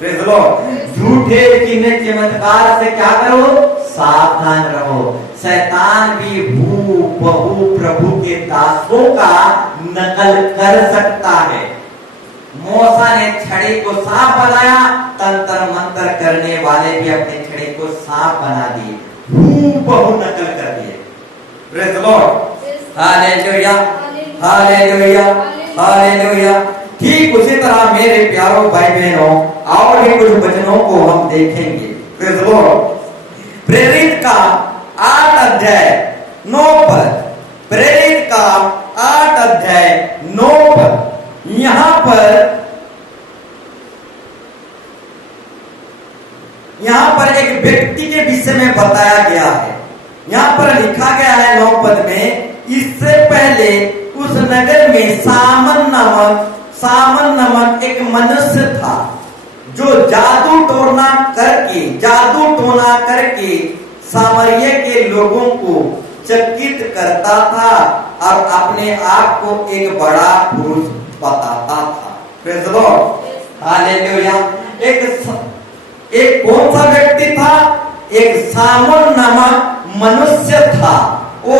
Praise the Lord. झूठे चिन्ह चमत्कार से क्या करो? सावधान रहो। शैतान भी हूबहू प्रभु के दासों का नकल कर सकता है। मूसा ने छड़ी को सांप बनाया, तंत्र मंत्र करने वाले भी अपनी छड़ी को सांप बना दिए, हूबहू नकल कर दिए। Praise the Lord. Hallelujah. Hallelujah. Hallelujah. ठीक उसी तरह मेरे प्यारों भाई बहनों, और भी कुछ वचनों को हम देखेंगे। Praise the Lord. प्रेरित का 8 अध्याय 9 पद। प्रेरित का 8 अध्याय 9 पद। यहां पर एक व्यक्ति के विषय में बताया गया है। यहां पर लिखा गया है 9 पद में, इससे पहले उस नगर में सामन नामक एक मनुष्य था। जो जादू टोना करके सामरिया के लोगों को चकित करता था और अपने आप को एक बड़ा पुरुष बताता था। Praise the Lord, hallelujah. एक कौन सा व्यक्ति था? एक सामन नामक मनुष्य था। वो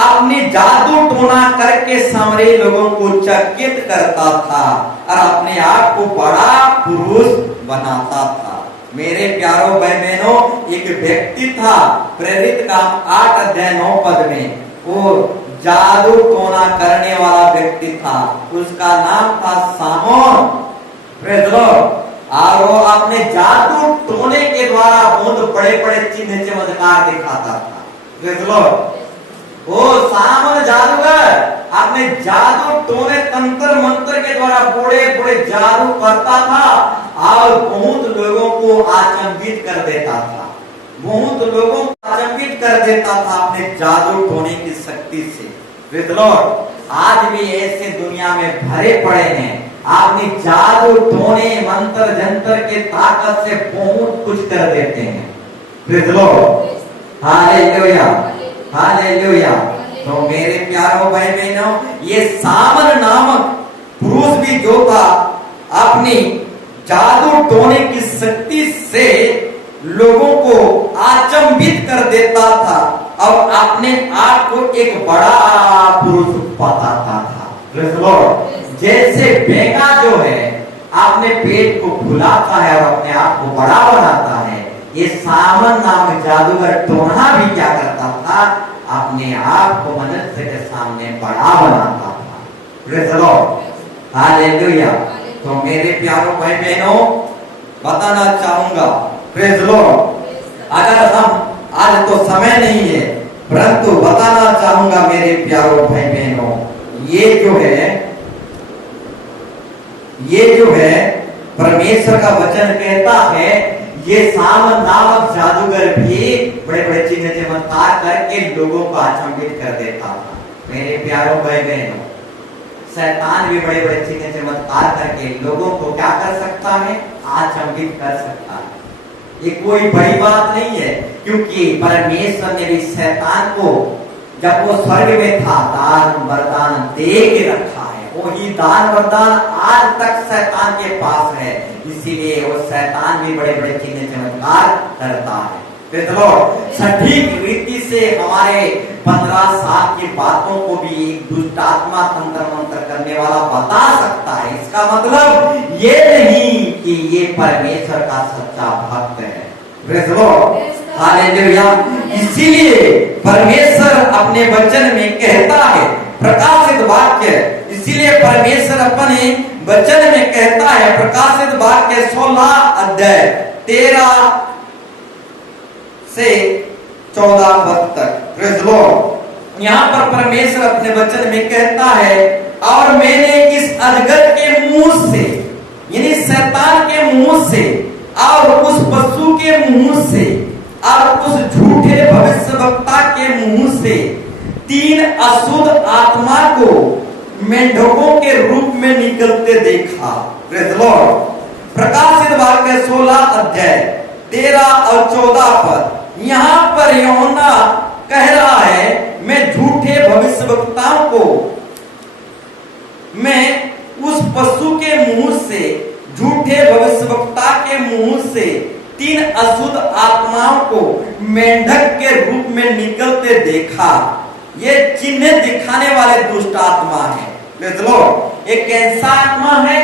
अपनी जादू टोना करके सामरिया लोगों को चकित करता था और अपने आप को बड़ा पुरुष बनाता था। मेरे प्यारों भाई बहनों, एक व्यक्ति था, प्रेरित काम 8 अध्याय 9 पद में, वो जादू टोना करने वाला व्यक्ति था। उसका नाम था सामोन। Praise the Lord. और वो अपने जादू टोने के द्वारा बहुत बड़े बड़े चिन्ह चमत्कार दिखाता था। Praise the Lord. वो सामन जादूगर अपने जादू टोने तंत्र मंत्र के द्वारा बड़े बड़े जादू करता था और बहुत लोगों को अचंभित कर देता था। बहुत लोगों को अचंभित कर देता था अपने जादू टोने की शक्ति से। Praise the Lord. आज भी ऐसे दुनिया में भरे पड़े हैं, अपनी जादू टोने मंत्र जंत्र के ताकत से बहुत कुछ कर देते हैं। Praise the Lord, hallelujah, hallelujah. तो मेरे प्यारों भाई बहनों, ये सामन नामक पुरुष भी जो था, अपनी जादू टोने की शक्ति से लोगों को अचंभित कर देता था और अपने आप को एक बड़ा पुरुष बताता था। Praise the Lord. जैसे बेगा जो है अपने पेट को फुलाता है और अपने आप को बड़ा बनाता है, ये सामन नामक जादूगर टोना भी क्या करता था? अपने आप को मनुष्य के सामने बड़ा बनाता था। Praise the Lord, hallelujah. तो मेरे प्यारों भाई बहनों, बताना चाहूंगा, प्रेज़ द लॉर्ड, अगर हम आज तो समय नहीं है, परंतु बताना चाहूंगा मेरे प्यारों भाई बहनों, ये जो है परमेश्वर का वचन कहता है, ये सामन नामक जादूगर भी बड़े बड़े चिन्ह चमत्कार करके लोगों को अचंभित कर देता था। मेरे प्यारों भाई बहनों, शैतान भी बड़े बड़े चिन्ह चमत्कार करके लोगों को क्या कर सकता है? अचंभित कर सकता है। ये कोई बड़ी बात नहीं है, क्योंकि परमेश्वर ने भी शैतान को जब वो स्वर्ग में था दान वरदान दे के रखा है। वही दान वरदान आज तक शैतान के पास है, इसीलिए वो शैतान भी बड़े बड़े चिन्ह चमत्कार करता है। सटीक रीति से हमारे 15 साल की बातों को भी दुष्ट आत्मा तंत्र मंत्र करने वाला बता सकता है। इसका मतलब ये नहीं कि ये परमेश्वर का सच्चा भक्त है। Praise the Lord, hallelujah. इसीलिए परमेश्वर अपने वचन में कहता है, प्रकाशित वाक्य, इसीलिए परमेश्वर अपने वचन में कहता है, प्रकाशित वाक्य 16 अध्याय 13 से 14 पद तक। Praise the Lord. यहाँ पर परमेश्वर अपने वचन में कहता है, और मैंने इस अजगर के मुंह से, यानी शैतान के मुंह से, और उस पशु के मुंह से, और उस झूठे भविष्यवक्ता के मुंह से 3 अशुद्ध आत्मा को मेंढकों के रूप में निकलते देखा। Praise the Lord. प्रकाशित वाक्य 16 अध्याय 13 और 14 पद। यहाँ पर यूहन्ना कह रहा है, मैं झूठे भविष्यवक्ताओं को, मैं उस पशु के मुंह से, झूठे भविष्यवक्ता के मुंह से 3 अशुद्ध आत्माओं को मेंढक के रूप में निकलते देखा। ये चिन्ह दिखाने वाले दुष्ट आत्मा है। Praise the Lord. एक कैसा आत्मा है?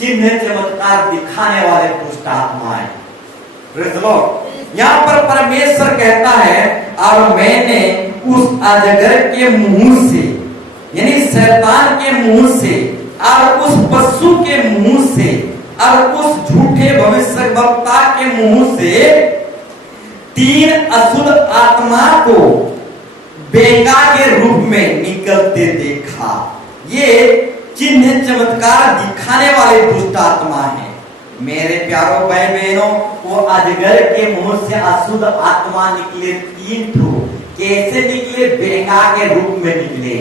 चिन्ह चमत्कार दिखाने वाले दुष्ट आत्मा है। Praise the Lord. यहाँ पर परमेश्वर कहता है, और मैंने उस अजगर के मुंह से, यानी शैतान के मुंह से, और उस पशु के मुंह से, और उस झूठे भविष्यवक्ता के मुंह से 3 अशुद्ध आत्मा को बेंगा के रूप में निकलते देखा। ये चिन्ह चमत्कार दिखाने वाले दुष्ट आत्मा है। मेरे प्यारों भाई बहनों, वो अजगर के मुंह से अशुद्ध आत्मा निकले 3 ठो। कैसे निकले? बेंगा के रूप में निकले।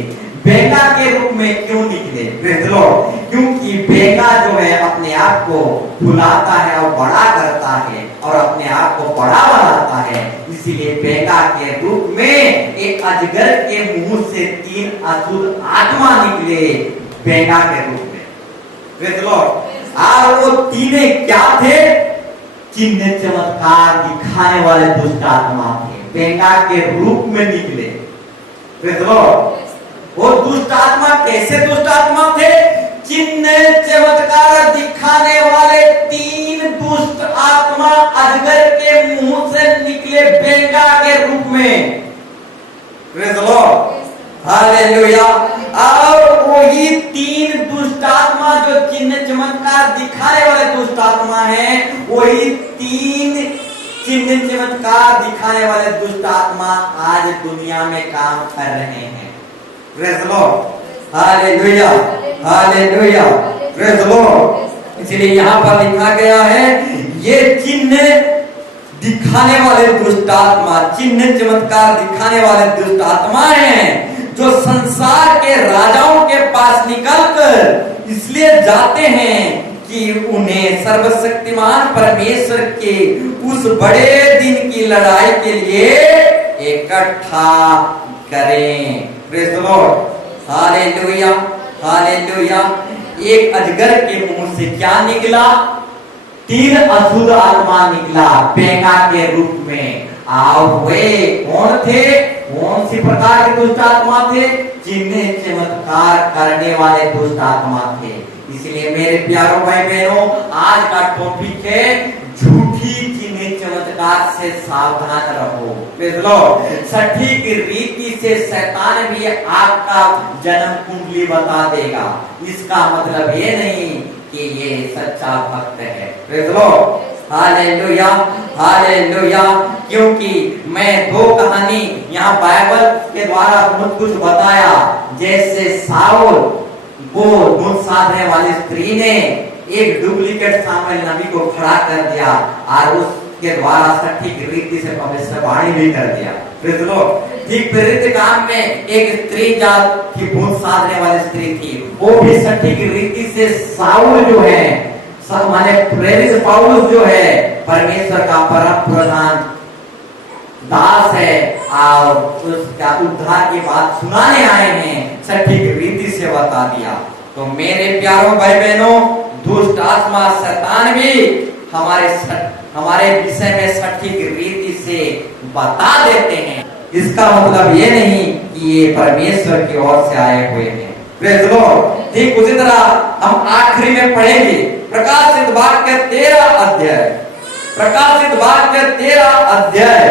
बेंगा के रूप में क्यों निकले? Praise Lord. क्योंकि बेंगा जो है अपने आप को फुलाता है और बड़ा करता है और अपने आप को बड़ा बनाता है, इसीलिए बेंगा के रूप में एक अजगर के मुंह से 3 अशुद्ध आत्मा निकले बेंगा के रूप में। Praise Lord. और वो तीनों क्या थे? चिन्ह चमत्कार दिखाने वाले दुष्ट आत्मा थे, बेंगा के रूप में निकले। Praise Lord. वो दुष्ट आत्मा कैसे दुष्ट आत्मा थे? चिन्ह चमत्कार दिखाने वाले 3 दुष्ट आत्मा अजगर के मुंह से निकले बेंगा के रूप में। Praise Lord. हालेलुया। और वही 3 दुष्ट आत्मा जो चिन्ह चमत्कार दिखाने वाले दुष्ट आत्मा हैं, वही 3 चिन्ह चमत्कार दिखाने वाले दुष्ट आत्मा आज दुनिया में काम कर रहे हैं। Praise Lord. Hallelujah, hallelujah, praise Lord. इसलिए यहाँ पर लिखा गया है, ये चिन्ह दिखाने वाले दुष्ट आत्मा, चिन्ह चमत्कार दिखाने वाले दुष्ट आत्मा हैं, जो संसार के राजाओं के पास निकलकर इसलिए जाते हैं कि उन्हें सर्वशक्तिमान परमेश्वर के उस बड़े दिन की लड़ाई के लिए इकट्ठा करें। Praise the Lord. Hallelujah, hallelujah. एक अजगर के मुंह से क्या निकला? 3 अशुद्ध आत्मा निकला बेंगा के रूप में। और वे कौन थे? कौन सी प्रकार के दुष्ट आत्मा थे? चिन्ह चमत्कार करने वाले दुष्ट आत्मा थे। इसलिए मेरे प्यारों भाई बहनों, आज का टॉपिक है झूठी चिन्ह चमत्कार से सावधान रहो। Praise Lord. सटीक रीति से शैतान भी आपका जन्म कुंडली बता देगा। इसका मतलब ये नहीं कि ये सच्चा भक्त है। Praise Lord. Hallelujah, hallelujah. क्योंकि मैं 2 कहानी यहाँ बाइबल के द्वारा कुछ बताया। जैसे साउल को दूध साधने वाली स्त्री ने एक डुप्लीकेट सामुएल नबी को खड़ा कर दिया और उसके द्वारा सटीक रीति से भविष्यवाणी भी कर दिया। Praise Lord. ठीक प्रेरित काम में एक स्त्री जात की भूत साधने वाली स्त्री थी, वो भी सटीक रीति से साउल जो है, माने प्रेरित पौलुस जो है, परमेश्वर का परम प्रधान दास है और उसका उद्धार की बात सुनाने आए हैं, सटीक रीति से बता दिया। तो मेरे प्यारों भाई बहनों, दुष्ट आत्मा शैतान भी हमारे विषय में सटीक रीति से बता देते हैं। इसका मतलब ये नहीं कि ये परमेश्वर की ओर से आए हुए हैं। Praise Lord. ठीक उसी तरह हम आखिरी में पढ़ेंगे प्रकाशित वाक्य 13 अध्याय, प्रकाशित वाक्य 13 अध्याय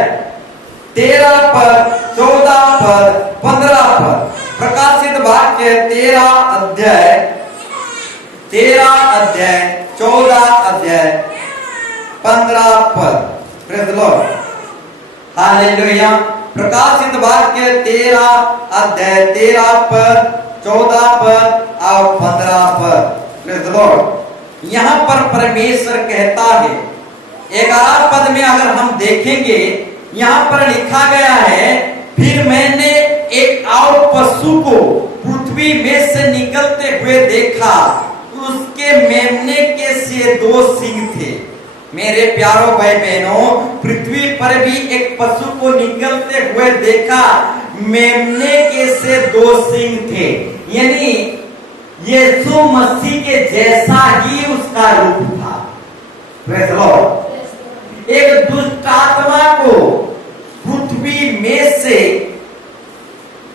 13 पद, 14 पद, 15 पद। प्रकाशित वाक्य 13 अध्याय 14 अध्याय 15 पद। Praise Lord. हालेलुया। प्रकाशित वाक्य 13 अध्याय 13 पद, 14 पद और 15 पद। Praise Lord. यहाँ पर परमेश्वर कहता है, 11 पद में अगर हम देखेंगे, यहाँ पर लिखा गया है, फिर मैंने एक और पशु को पृथ्वी में से निकलते हुए देखा, उसके मेमने के से 2 सींग थे। मेरे प्यारों भाई बहनों, पृथ्वी पर भी एक पशु को निकलते हुए देखा, मेमने के से 2 सींग थे। यानी यीशु मसीह के जैसा ही उसका रूप था। Praise Lord. एक दुष्ट आत्मा को पृथ्वी में से,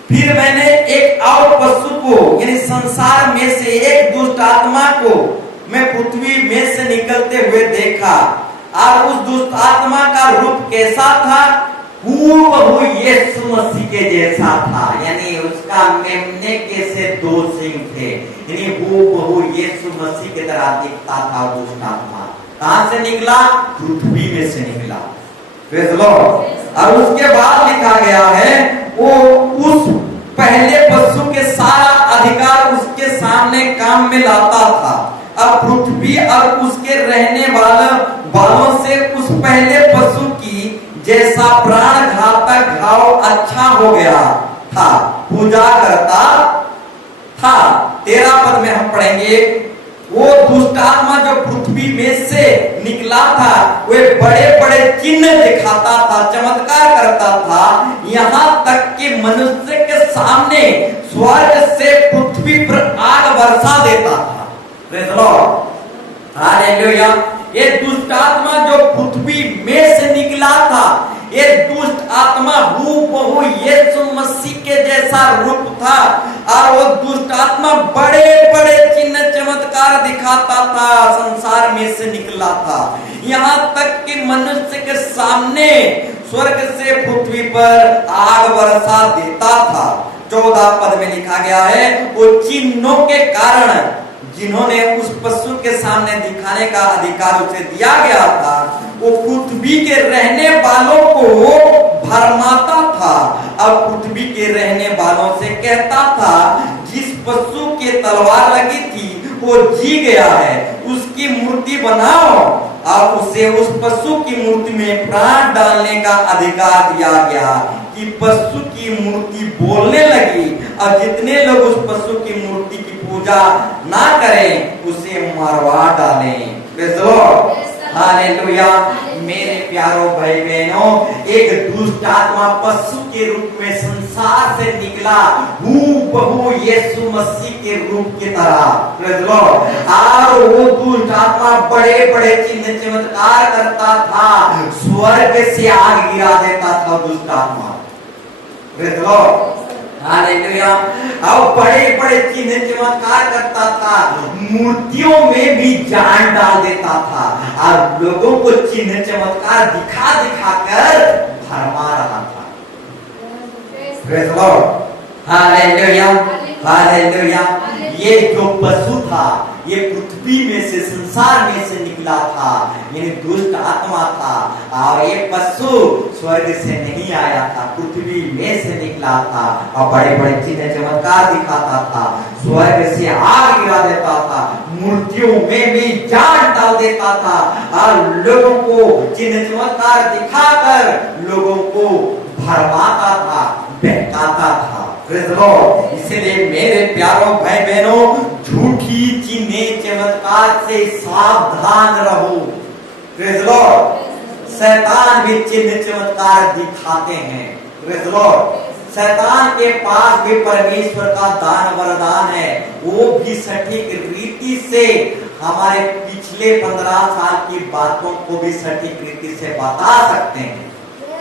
फिर मैंने एक और पशु को, यानी संसार में से एक दुष्ट आत्मा को मैं पृथ्वी में से निकलते हुए देखा, और उस दुष्ट आत्मा का रूप कैसा था? हूबहू यीशु मसीह के जैसा था। यानी उसका मेमने के से 2 सींग थे, यानी हूबहू यीशु मसीह की तरह दिखता था। दुष्ट आत्मा कहां से निकला? पृथ्वी में से निकला। Praise Lord. और उसके बाद लिखा गया है, वो उस पहले पशु के सारा अधिकार उसके सामने काम में लाता था। अब पृथ्वी और उसके रहने वालों से उस पहले पशु की जैसा प्राण घातक घाव अच्छा हो गया था। पूजा करता था। 13 पद में हम पढ़ेंगे, वो दुष्ट आत्मा जो पृथ्वी में से निकला था, वे बड़े बड़े चिन्ह दिखाता था, चमत्कार करता था, यहाँ तक कि मनुष्य के सामने स्वर्ग से पृथ्वी पर आग बरसा देता था। Praise the Lord, hallelujah. ये दुष्ट आत्मा जो पृथ्वी में से निकला था, ये दुष्ट आत्मा हूबहू यीशु मसीह के जैसा रूप था, और वो दुष्ट आत्मा बड़े बड़े चिन्ह चमत्कार दिखाता था, संसार में से निकला था, यहाँ तक कि मनुष्य के सामने स्वर्ग से पृथ्वी पर आग बरसा देता था। 14 पद में लिखा गया है, वो चिन्हों के कारण जिन्होंने उस पशु के सामने दिखाने का अधिकार उसे दिया गया था, वो पृथ्वी के रहने वालों को भरमाता था, अब पृथ्वी के रहने वालों से कहता था, जिस पशु के तलवार लगी थी वो जी गया है, उसकी मूर्ति बनाओ, और उसे उस पशु की मूर्ति में प्राण डालने का अधिकार दिया गया कि पशु की मूर्ति बोलने लगी, और जितने लोग उस पशु की मूर्ति की पूजा ना करें उसे मरवा डालें। Praise the Lord, hallelujah. मेरे प्यारों भाई बहनों, एक दुष्ट आत्मा पशु के रूप में संसार से निकला, हूबहू यीशु मसीह के रूप की तरह। प्रेज़ द लॉर्ड, और वो दुष्ट आत्मा बड़े बड़े चिन्ह चमत्कार करता था, स्वर्ग से आग गिरा देता था दुष्ट आत्मा। Praise the Lord, hallelujah. और बड़े बड़े चिन्ह चमत्कार करता था, मूर्तियों में भी जान डाल देता था, और लोगों को चिन्ह चमत्कार दिखा दिखा कर भरमा रहा था। Praise the Lord, hallelujah, hallelujah. ये जो पशु था, ये पृथ्वी में से संसार में से निकला था, ये दुष्ट आत्मा था, और ये पशु स्वर्ग से नहीं आया था, पृथ्वी में से निकला था, और बड़े बड़े चिन्ह चमत्कार दिखाता था, स्वर्ग से आग गिरा देता था, मूर्तियों में भी जान डाल देता था, और लोगों को चिन्ह चमत्कार दिखाकर लोगों को भरमाता था, बहकाता था। प्रेज़ द लॉर्ड, इसलिए मेरे प्यारों भाई बहनों, झूठी चिन्ह चमत्कार से सावधान रहो। प्रेज़ द लॉर्ड, शैतान भी चिन्ह चमत्कार दिखाते हैं। प्रेज़ द लॉर्ड, शैतान के पास भी परमेश्वर का दान वरदान है, वो भी सटीक रीति से हमारे पिछले 15 साल की बातों को भी सटीक रीति से बता सकते हैं।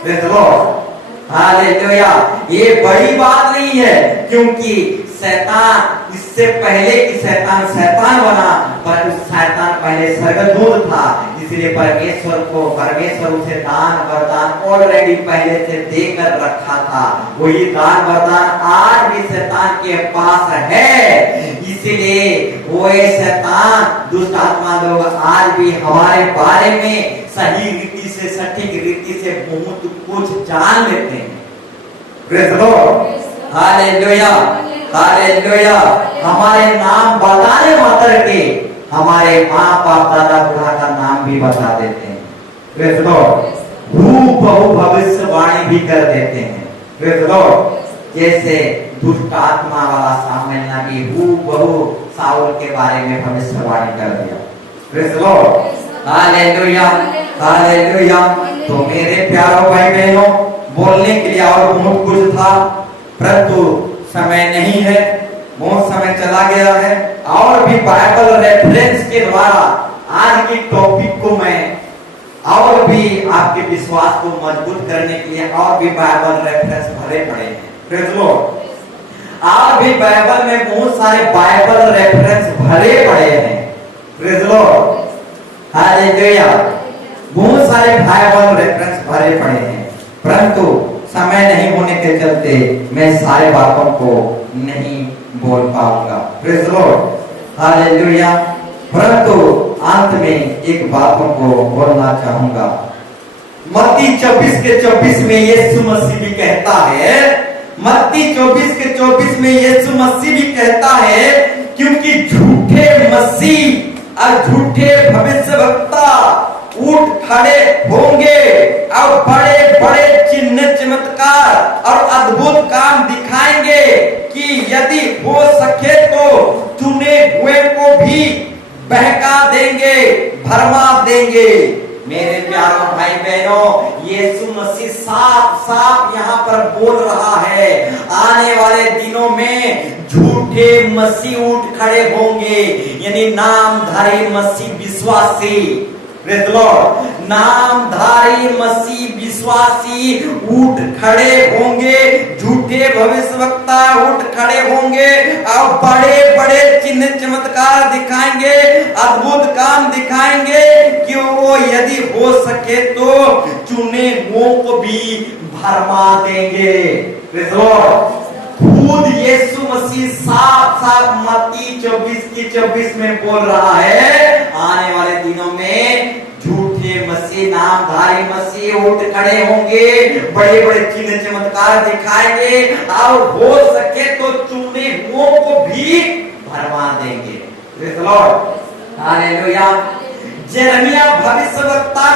Praise the Lord, hallelujah. ये बड़ी बात नहीं है, क्योंकि शैतान इससे पहले कि शैतान बना, पर उस शैतान पहले स्वर्गदूत था, इसलिए परमेश्वर उसे दान वरदान ऑलरेडी पहले से देकर रखा था। वही दान वरदान आज भी शैतान के पास है, इसलिए वो शैतान दुष्ट आत्मा लोग आज भी हमारे बारे में सही रीति से सटीक रीति से बहुत कुछ जान लेते हैं। Praise the Lord, hallelujah, hallelujah. हमारे नाम बताने मात्र के हमारे माँ बाप दादा बुढ़ा का नाम भी बता देते हैं। प्रेज़ द लॉर्ड, हूबहू भविष्यवाणी भी कर देते हैं। प्रेज़ द लॉर्ड, जैसे दुष्ट आत्मा वाला शामिल नबी हूबहू साउल के बारे में भविष्यवाणी कर दिया। Praise the Lord, hallelujah, hallelujah. तो मेरे प्यारों भाई बहनों, बोलने के लिए और बहुत कुछ था, परंतु समय नहीं है, बहुत समय चला गया है, और भी बाइबल रेफरेंस के द्वारा आज के टॉपिक को मैं और भी आपके विश्वास को मजबूत करने के लिए और भी बाइबल रेफरेंस भरे पड़े हैं। प्रेज़ द लॉर्ड, और भी बाइबल में बहुत सारे बाइबल रेफरेंस भरे पड़े हैं। Praise the Lord, hallelujah. बहुत सारे बाइबल रेफरेंस भरे पड़े हैं, परंतु समय नहीं होने के चलते मैं सारे बातों को नहीं बोल पाऊंगा। Praise the Lord, hallelujah. परंतु अंत में एक बातों को बोलना चाहूंगा। मत्ती 24 के 24 में यीशु मसीह भी कहता है, मत्ती 24 के 24 में यीशु मसीह भी कहता है, क्योंकि झूठे मसीह और झूठे भविष्यवक्ता उठ खड़े होंगे और बड़े बड़े चिन्ह चमत्कार और अद्भुत काम दिखाएंगे कि यदि हो सके तो चुने हुए को भी बहका देंगे, भरमा देंगे। मेरे प्यारों भाई बहनों, यीशु मसीह साफ साफ यहाँ पर बोल रहा है, आने वाले दिनों में झूठे मसीह उठ खड़े होंगे, यानी नामधारी मसीह विश्वासी, प्रेज़ लॉर्ड, नामधारी मसीह विश्वासी उठ खड़े होंगे, झूठे भविष्यवक्ता उठ खड़े होंगे और बड़े बड़े चिन्ह चमत्कार दिखाएंगे, अद्भुत काम दिखाएंगे कि वो यदि हो सके तो चुने हुओं को भी भरमा देंगे। प्रेज़ लॉर्ड, खुद यीशु मसीह साफ साफ मत्ती 24:24 में बोल रहा है, आने वाले दिनों में झूठे मसीह, नामधारी मसीह उठ खड़े होंगे, बड़े बड़े चिन्ह चमत्कार दिखाएंगे और हो सके तो चुने हुओं को भी भरमा देंगे। Praise Lord, hallelujah. यिर्मयाह भविष्यवक्ता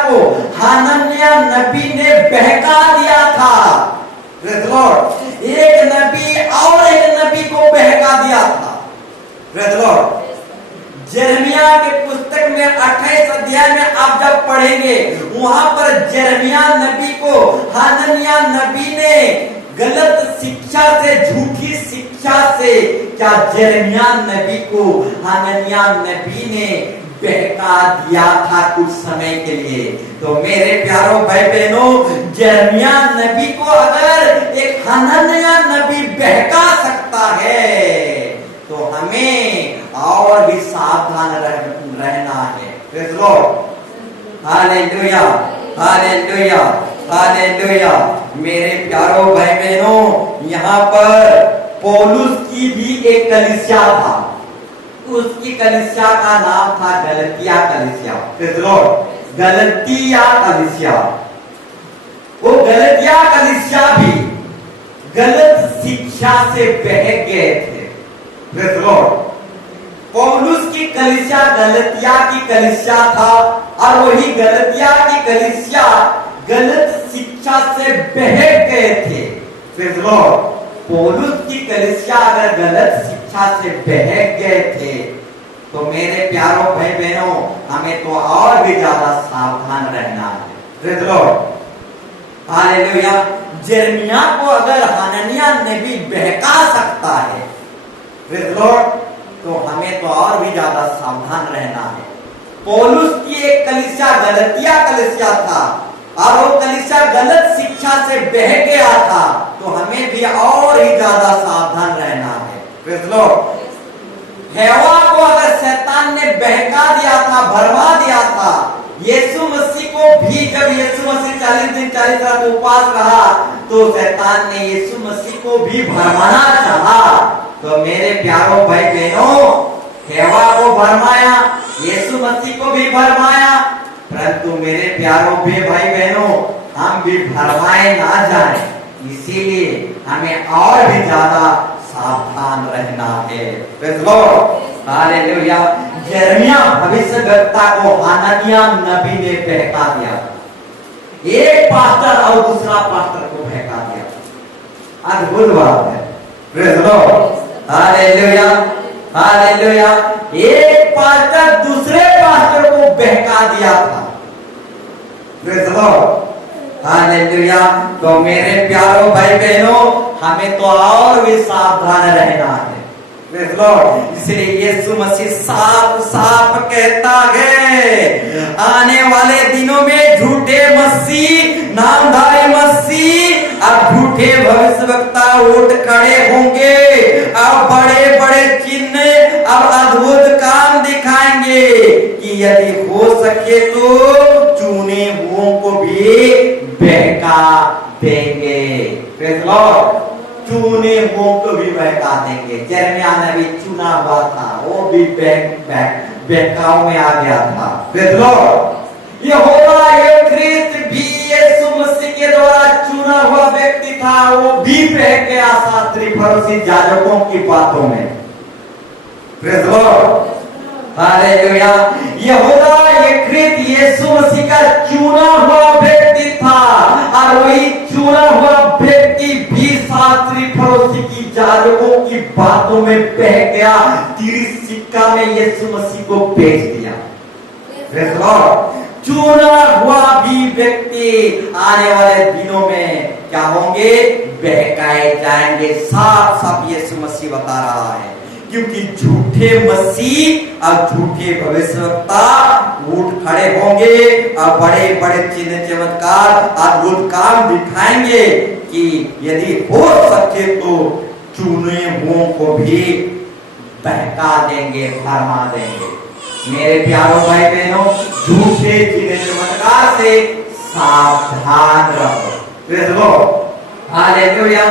को हनन्याह नबी ने बहका दिया था। प्रेज़ लॉर्ड, एक नबी और एक नबी को बहका दिया था। प्रेज़ लॉर्ड, यिर्मयाह के पुस्तक में 28 अध्याय में आप जब पढ़ेंगे, वहां पर यिर्मयाह नबी को हनन्याह नबी ने गलत शिक्षा से, झूठी शिक्षा से, क्या यिर्मयाह नबी को हनन्याह नबी ने बहका दिया था कुछ समय के लिए। तो मेरे प्यारों भाई बहनों, यिर्मयाह नबी को अगर एक हनन्याह नबी बहका सकता है तो हमें और भी सावधान रहना है। Praise Lord, hallelujah, hallelujah, hallelujah. मेरे प्यारों भाई बहनों, यहाँ पर पौलुस की भी एक कलीसिया था, उसकी कलीसिया का नाम था गलतिया कलीसिया। प्रेज़ लॉर्ड, गलतिया कलीसिया। वो गलतिया कलीसिया भी गलत शिक्षा से बहक गए थे। प्रेज़ लॉर्ड, पौलुस की कलीसिया गलतिया की कलीसिया था और वही गलतिया की कलीसिया गलत शिक्षा से बहक गए थे। प्रेज़ लॉर्ड, पौलुस की कलीसिया अगर गलत शिक्षा से बहक गए थे तो मेरे प्यारों भाई बहनों, हमें तो और भी ज्यादा सावधान रहना है। Praise Lord, hallelujah. यिर्मयाह को अगर हनन्याह नबी बहका सकता है, प्रेज़ लॉर्ड, तो हमें तो और भी ज्यादा सावधान रहना है। पौलुस की एक कलीसिया गलतिया कलीसिया था और वो कलीसिया गलत शिक्षा से बह गया था, तो हमें भी और ही ज्यादा सावधान रहना है। प्रेज़ लॉर्ड, हेवा को अगर शैतान ने बहका दिया था, भरमा दिया था, यीशु मसीह को भी, जब यीशु मसीह 40 दिन 40 रात उपवास रहा तो शैतान ने यीशु मसीह को भी भरमाना चाहा। तो मेरे प्यारों भाई बहनों, हेवा को भरमाया, यीशु मसीह को भी भरमाया, परंतु मेरे प्यारों भाई बहनों, हम भी भरमाए ना जाए, इसीलिए हमें और भी ज्यादा सावधान रहना है। Praise Lord, hallelujah. यिर्मयाह भविष्यवक्ता को हनन्याह नबी ने बहका दिया, एक पास्टर और दूसरा पास्टर को बहका दिया। अद्भुत बात है। Praise Lord, hallelujah, hallelujah. एक पास्टर दूसरे पास्टर को बहका दिया था। Praise Lord, hallelujah. तो मेरे प्यारों भाई बहनों, हमें तो और भी सावधान रहना है। प्रेज़ लॉर्ड, इसलिए यीशु मसीह साफ साफ कहता है, आने वाले दिनों में झूठे मसीह, नामधारी मसीह और झूठे भविष्यवक्ता उठ खड़े होंगे और बड़े बड़े चिन्ह और अद्भुत काम दिखाएंगे कि यदि हो सके तो चुने हुओं को भी बहका देंगे। प्रेज़ लॉर्ड, चुने हुओं को भी बहका देंगे। यिर्मयाह नबी चुना हुआ था, वो भी बहकाव में आ गया था। प्रेज़ लॉर्ड, यहोवा ख्रिस्त भी यीशु मसीह के द्वारा चुना हुआ व्यक्ति था, वो भी बह गया शास्त्री फरीसी याजकों की बातों में। Praise Lord, hallelujah. यहूदा ये कृत यीशु मसीह का चुना हुआ व्यक्ति था और वही चुना हुआ व्यक्ति भी शास्त्री फरीसी की जाजकों की बातों में बह गया, 30 सिक्का में यीशु मसीह को बेच दिया। Praise Lord. चुना हुआ भी व्यक्ति आने वाले दिनों में क्या होंगे? बहकाए जाएंगे। साफ साफ यीशु मसीह बता रहा है, क्योंकि झूठे मसीह और झूठे भविष्यवक्ता उठ खड़े होंगे और बड़े बड़े चिन्ह चमत्कार अद्भुत काम दिखाएंगे कि यदि हो सके तो चुने हुओं को भी बहका देंगे, भरमा देंगे। मेरे प्यारों भाई बहनों, झूठे चिन्ह चमत्कार से सावधान रहो। Praise Lord. हालेलुया।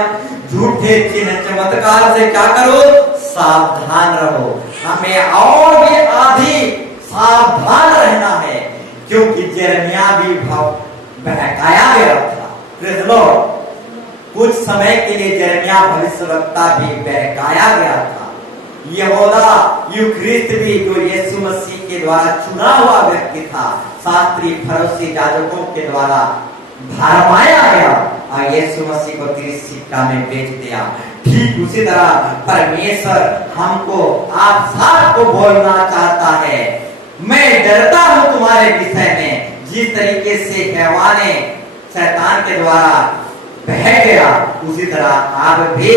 झूठे चिन्ह चमत्कार से क्या करो? सावधान रहो। हमें और भी अधिक सावधान रहना है, क्योंकि यिर्मयाह भी बहकाया गया था। Praise Lord. कुछ समय के लिए यिर्मयाह भविष्यवक्ता भी बहकाया गया था। यहूदा यूख्रिस्त भी जो यीशु मसीह के द्वारा चुना हुआ व्यक्ति था, शास्त्री फरीसी याजकों के द्वारा भरमाया गया और यीशु मसीह को 30 सिक्का में बेच दिया। ठीक उसी तरह परमेश्वर हमको आप सबको बोलना चाहता है, मैं डरता हूं तुम्हारे विषय में। जिस तरीके से हवा ने शैतान के द्वारा बह गया, उसी तरह आप भी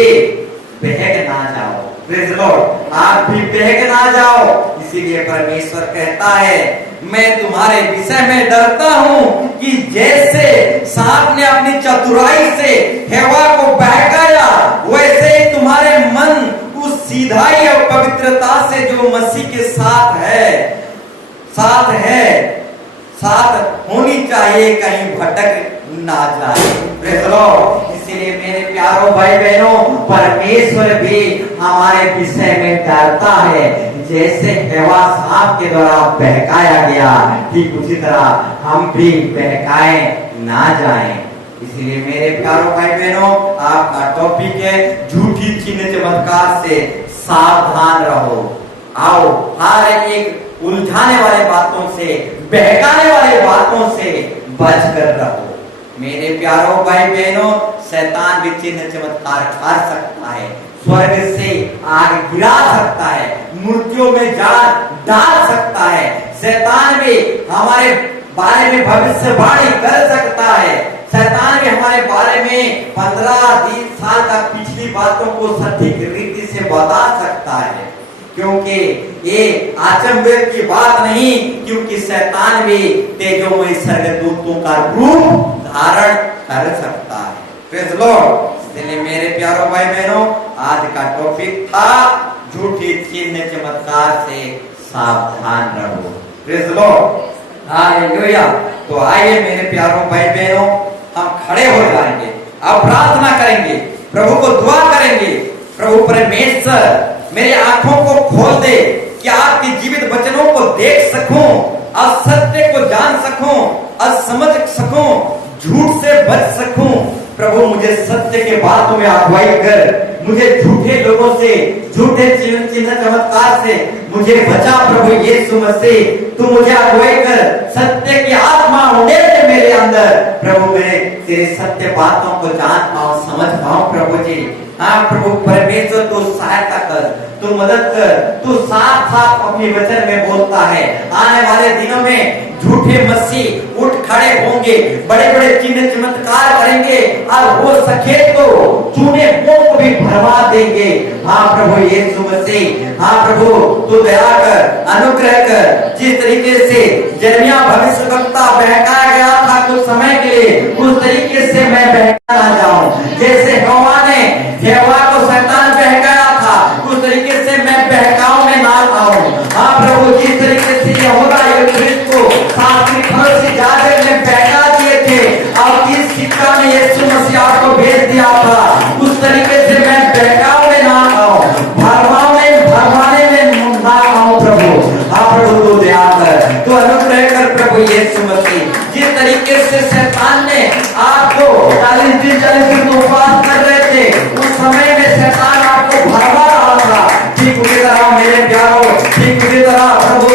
बहक ना जाओ। Praise Lord. आप भी बहक ना जाओ। इसीलिए परमेश्वर कहता है, मैं तुम्हारे विषय में डरता हूं कि जैसे सांप ने अपनी चतुराई से हवा को बहकाया, वैसे ही तुम्हारे मन उस सीधाई और पवित्रता से जो मसीह के साथ साथ होनी चाहिए, कहीं भटक ना जाए। Praise Lord. इसलिए मेरे प्यारों भाई बहनों, परमेश्वर भी हमारे विषय में डरता है। जैसे हवा सांप के द्वारा बहकाया गया, ठीक उसी तरह हम भी बहकाए ना जाएं। इसलिए मेरे प्यारों भाई बहनों, आपका टॉपिक है झूठी चिन्ह चमत्कार से सावधान रहो। आओ हर एक उलझाने वाले बातों से, बहकाने वाले बातों से बचकर रहो। मेरे प्यारों भाई बहनों, शैतान भी चिन्ह चमत्कार कर सकता है, स्वर्ग से आग गिरा सकता है, मूर्तियों में जान डाल सकता है। शैतान भी हमारे बारे में भविष्यवाणी कर सकता है। शैतान भी हमारे बारे में 15-20 साल तक पिछली बातों को सटीक रीति से बता सकता है, क्योंकि ये आचंबे की बात नहीं, क्योंकि शैतान भी तेजोमय स्वर्गदूतों का रूप धारण कर सकता है। Praise Lord. इसलिए मेरे प्यारों भाई बहनों, आज का टॉपिक था झूठी चिन्ह चमत्कार से सावधान रहो। Praise Lord. हालेलुया। तो आइए मेरे प्यारों भाई बहनों, हम खड़े हो जाएंगे और प्रार्थना करेंगे, प्रभु को दुआ करेंगे। प्रभु परमेश्वर मेरी आंखों को खोल दे कि आपके जीवित वचनों को देख सकूं और सत्य को जान सकूं और समझ सकूं, झूठ से बच सकूं। प्रभु मुझे सत्य के बातों में अगुवाई कर, मुझे झूठे लोगों से, झूठे चिन्ह चमत्कार से मुझे बचा। प्रभु यीशु मसीह, तू मुझे अगुवाई कर, सत्य की आत्मा होने से मेरे अंदर प्रभु मैं तेरे सत्य बातों को जान पाऊं, समझ पाऊं। प्रभु जी, हाँ प्रभु परमेश्वर, तू सहायता कर, तू मदद कर। तू साफ साफ अपने वचन में बोलता है, आने वाले दिनों में झूठे मसीह उठ खड़े होंगे, बड़े बड़े चिन्ह चमत्कार करेंगे और हो सके तो चुने हुओं को भी भरवा देंगे। हाँ प्रभु यीशु मसीह, हाँ प्रभु तू दया कर, अनुग्रह कर। जिस तरीके से यिर्मयाह भविष्यवक्ता बहकाया गया था कुछ समय के लिए, उस तरीके से मैं बहका ना जाऊं। जैसे हवा ने हवा को शैतान बहकाया था, उस तरीके से मैं बहकाव में ना आऊं। हाँ प्रभु, जिस तरीके से यहूदा यूख्रिस्त को शास्त्री फरीसी याजक ने बहका दिए थे और इस सिक्का में यीशु मसीह को भेज दिया था, उस तरीके से मैं बहकाव में ना आऊं, भरमाने में ना आऊं। प्रभु हाँ प्रभु तू दया कर, तू अनुग्रह कर। प्रभु यीशु मसीह, जिस तरीके से शैतान ने आपको 40 दिन उपवास कर रहे थे, उस समय में शैतान आपको भरवा रहा था, ठीक उसी तरह मेरे प्यारों, ठीक उसी तरह प्रभु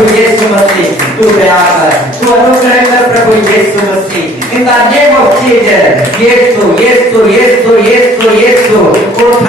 प्रभु यीशु मसीह, तू दया कर, तू अनुग्रह कर प्रभु यीशु मसीह। In the name of Jesus, यीशु यीशु यीशु यीशु यीशु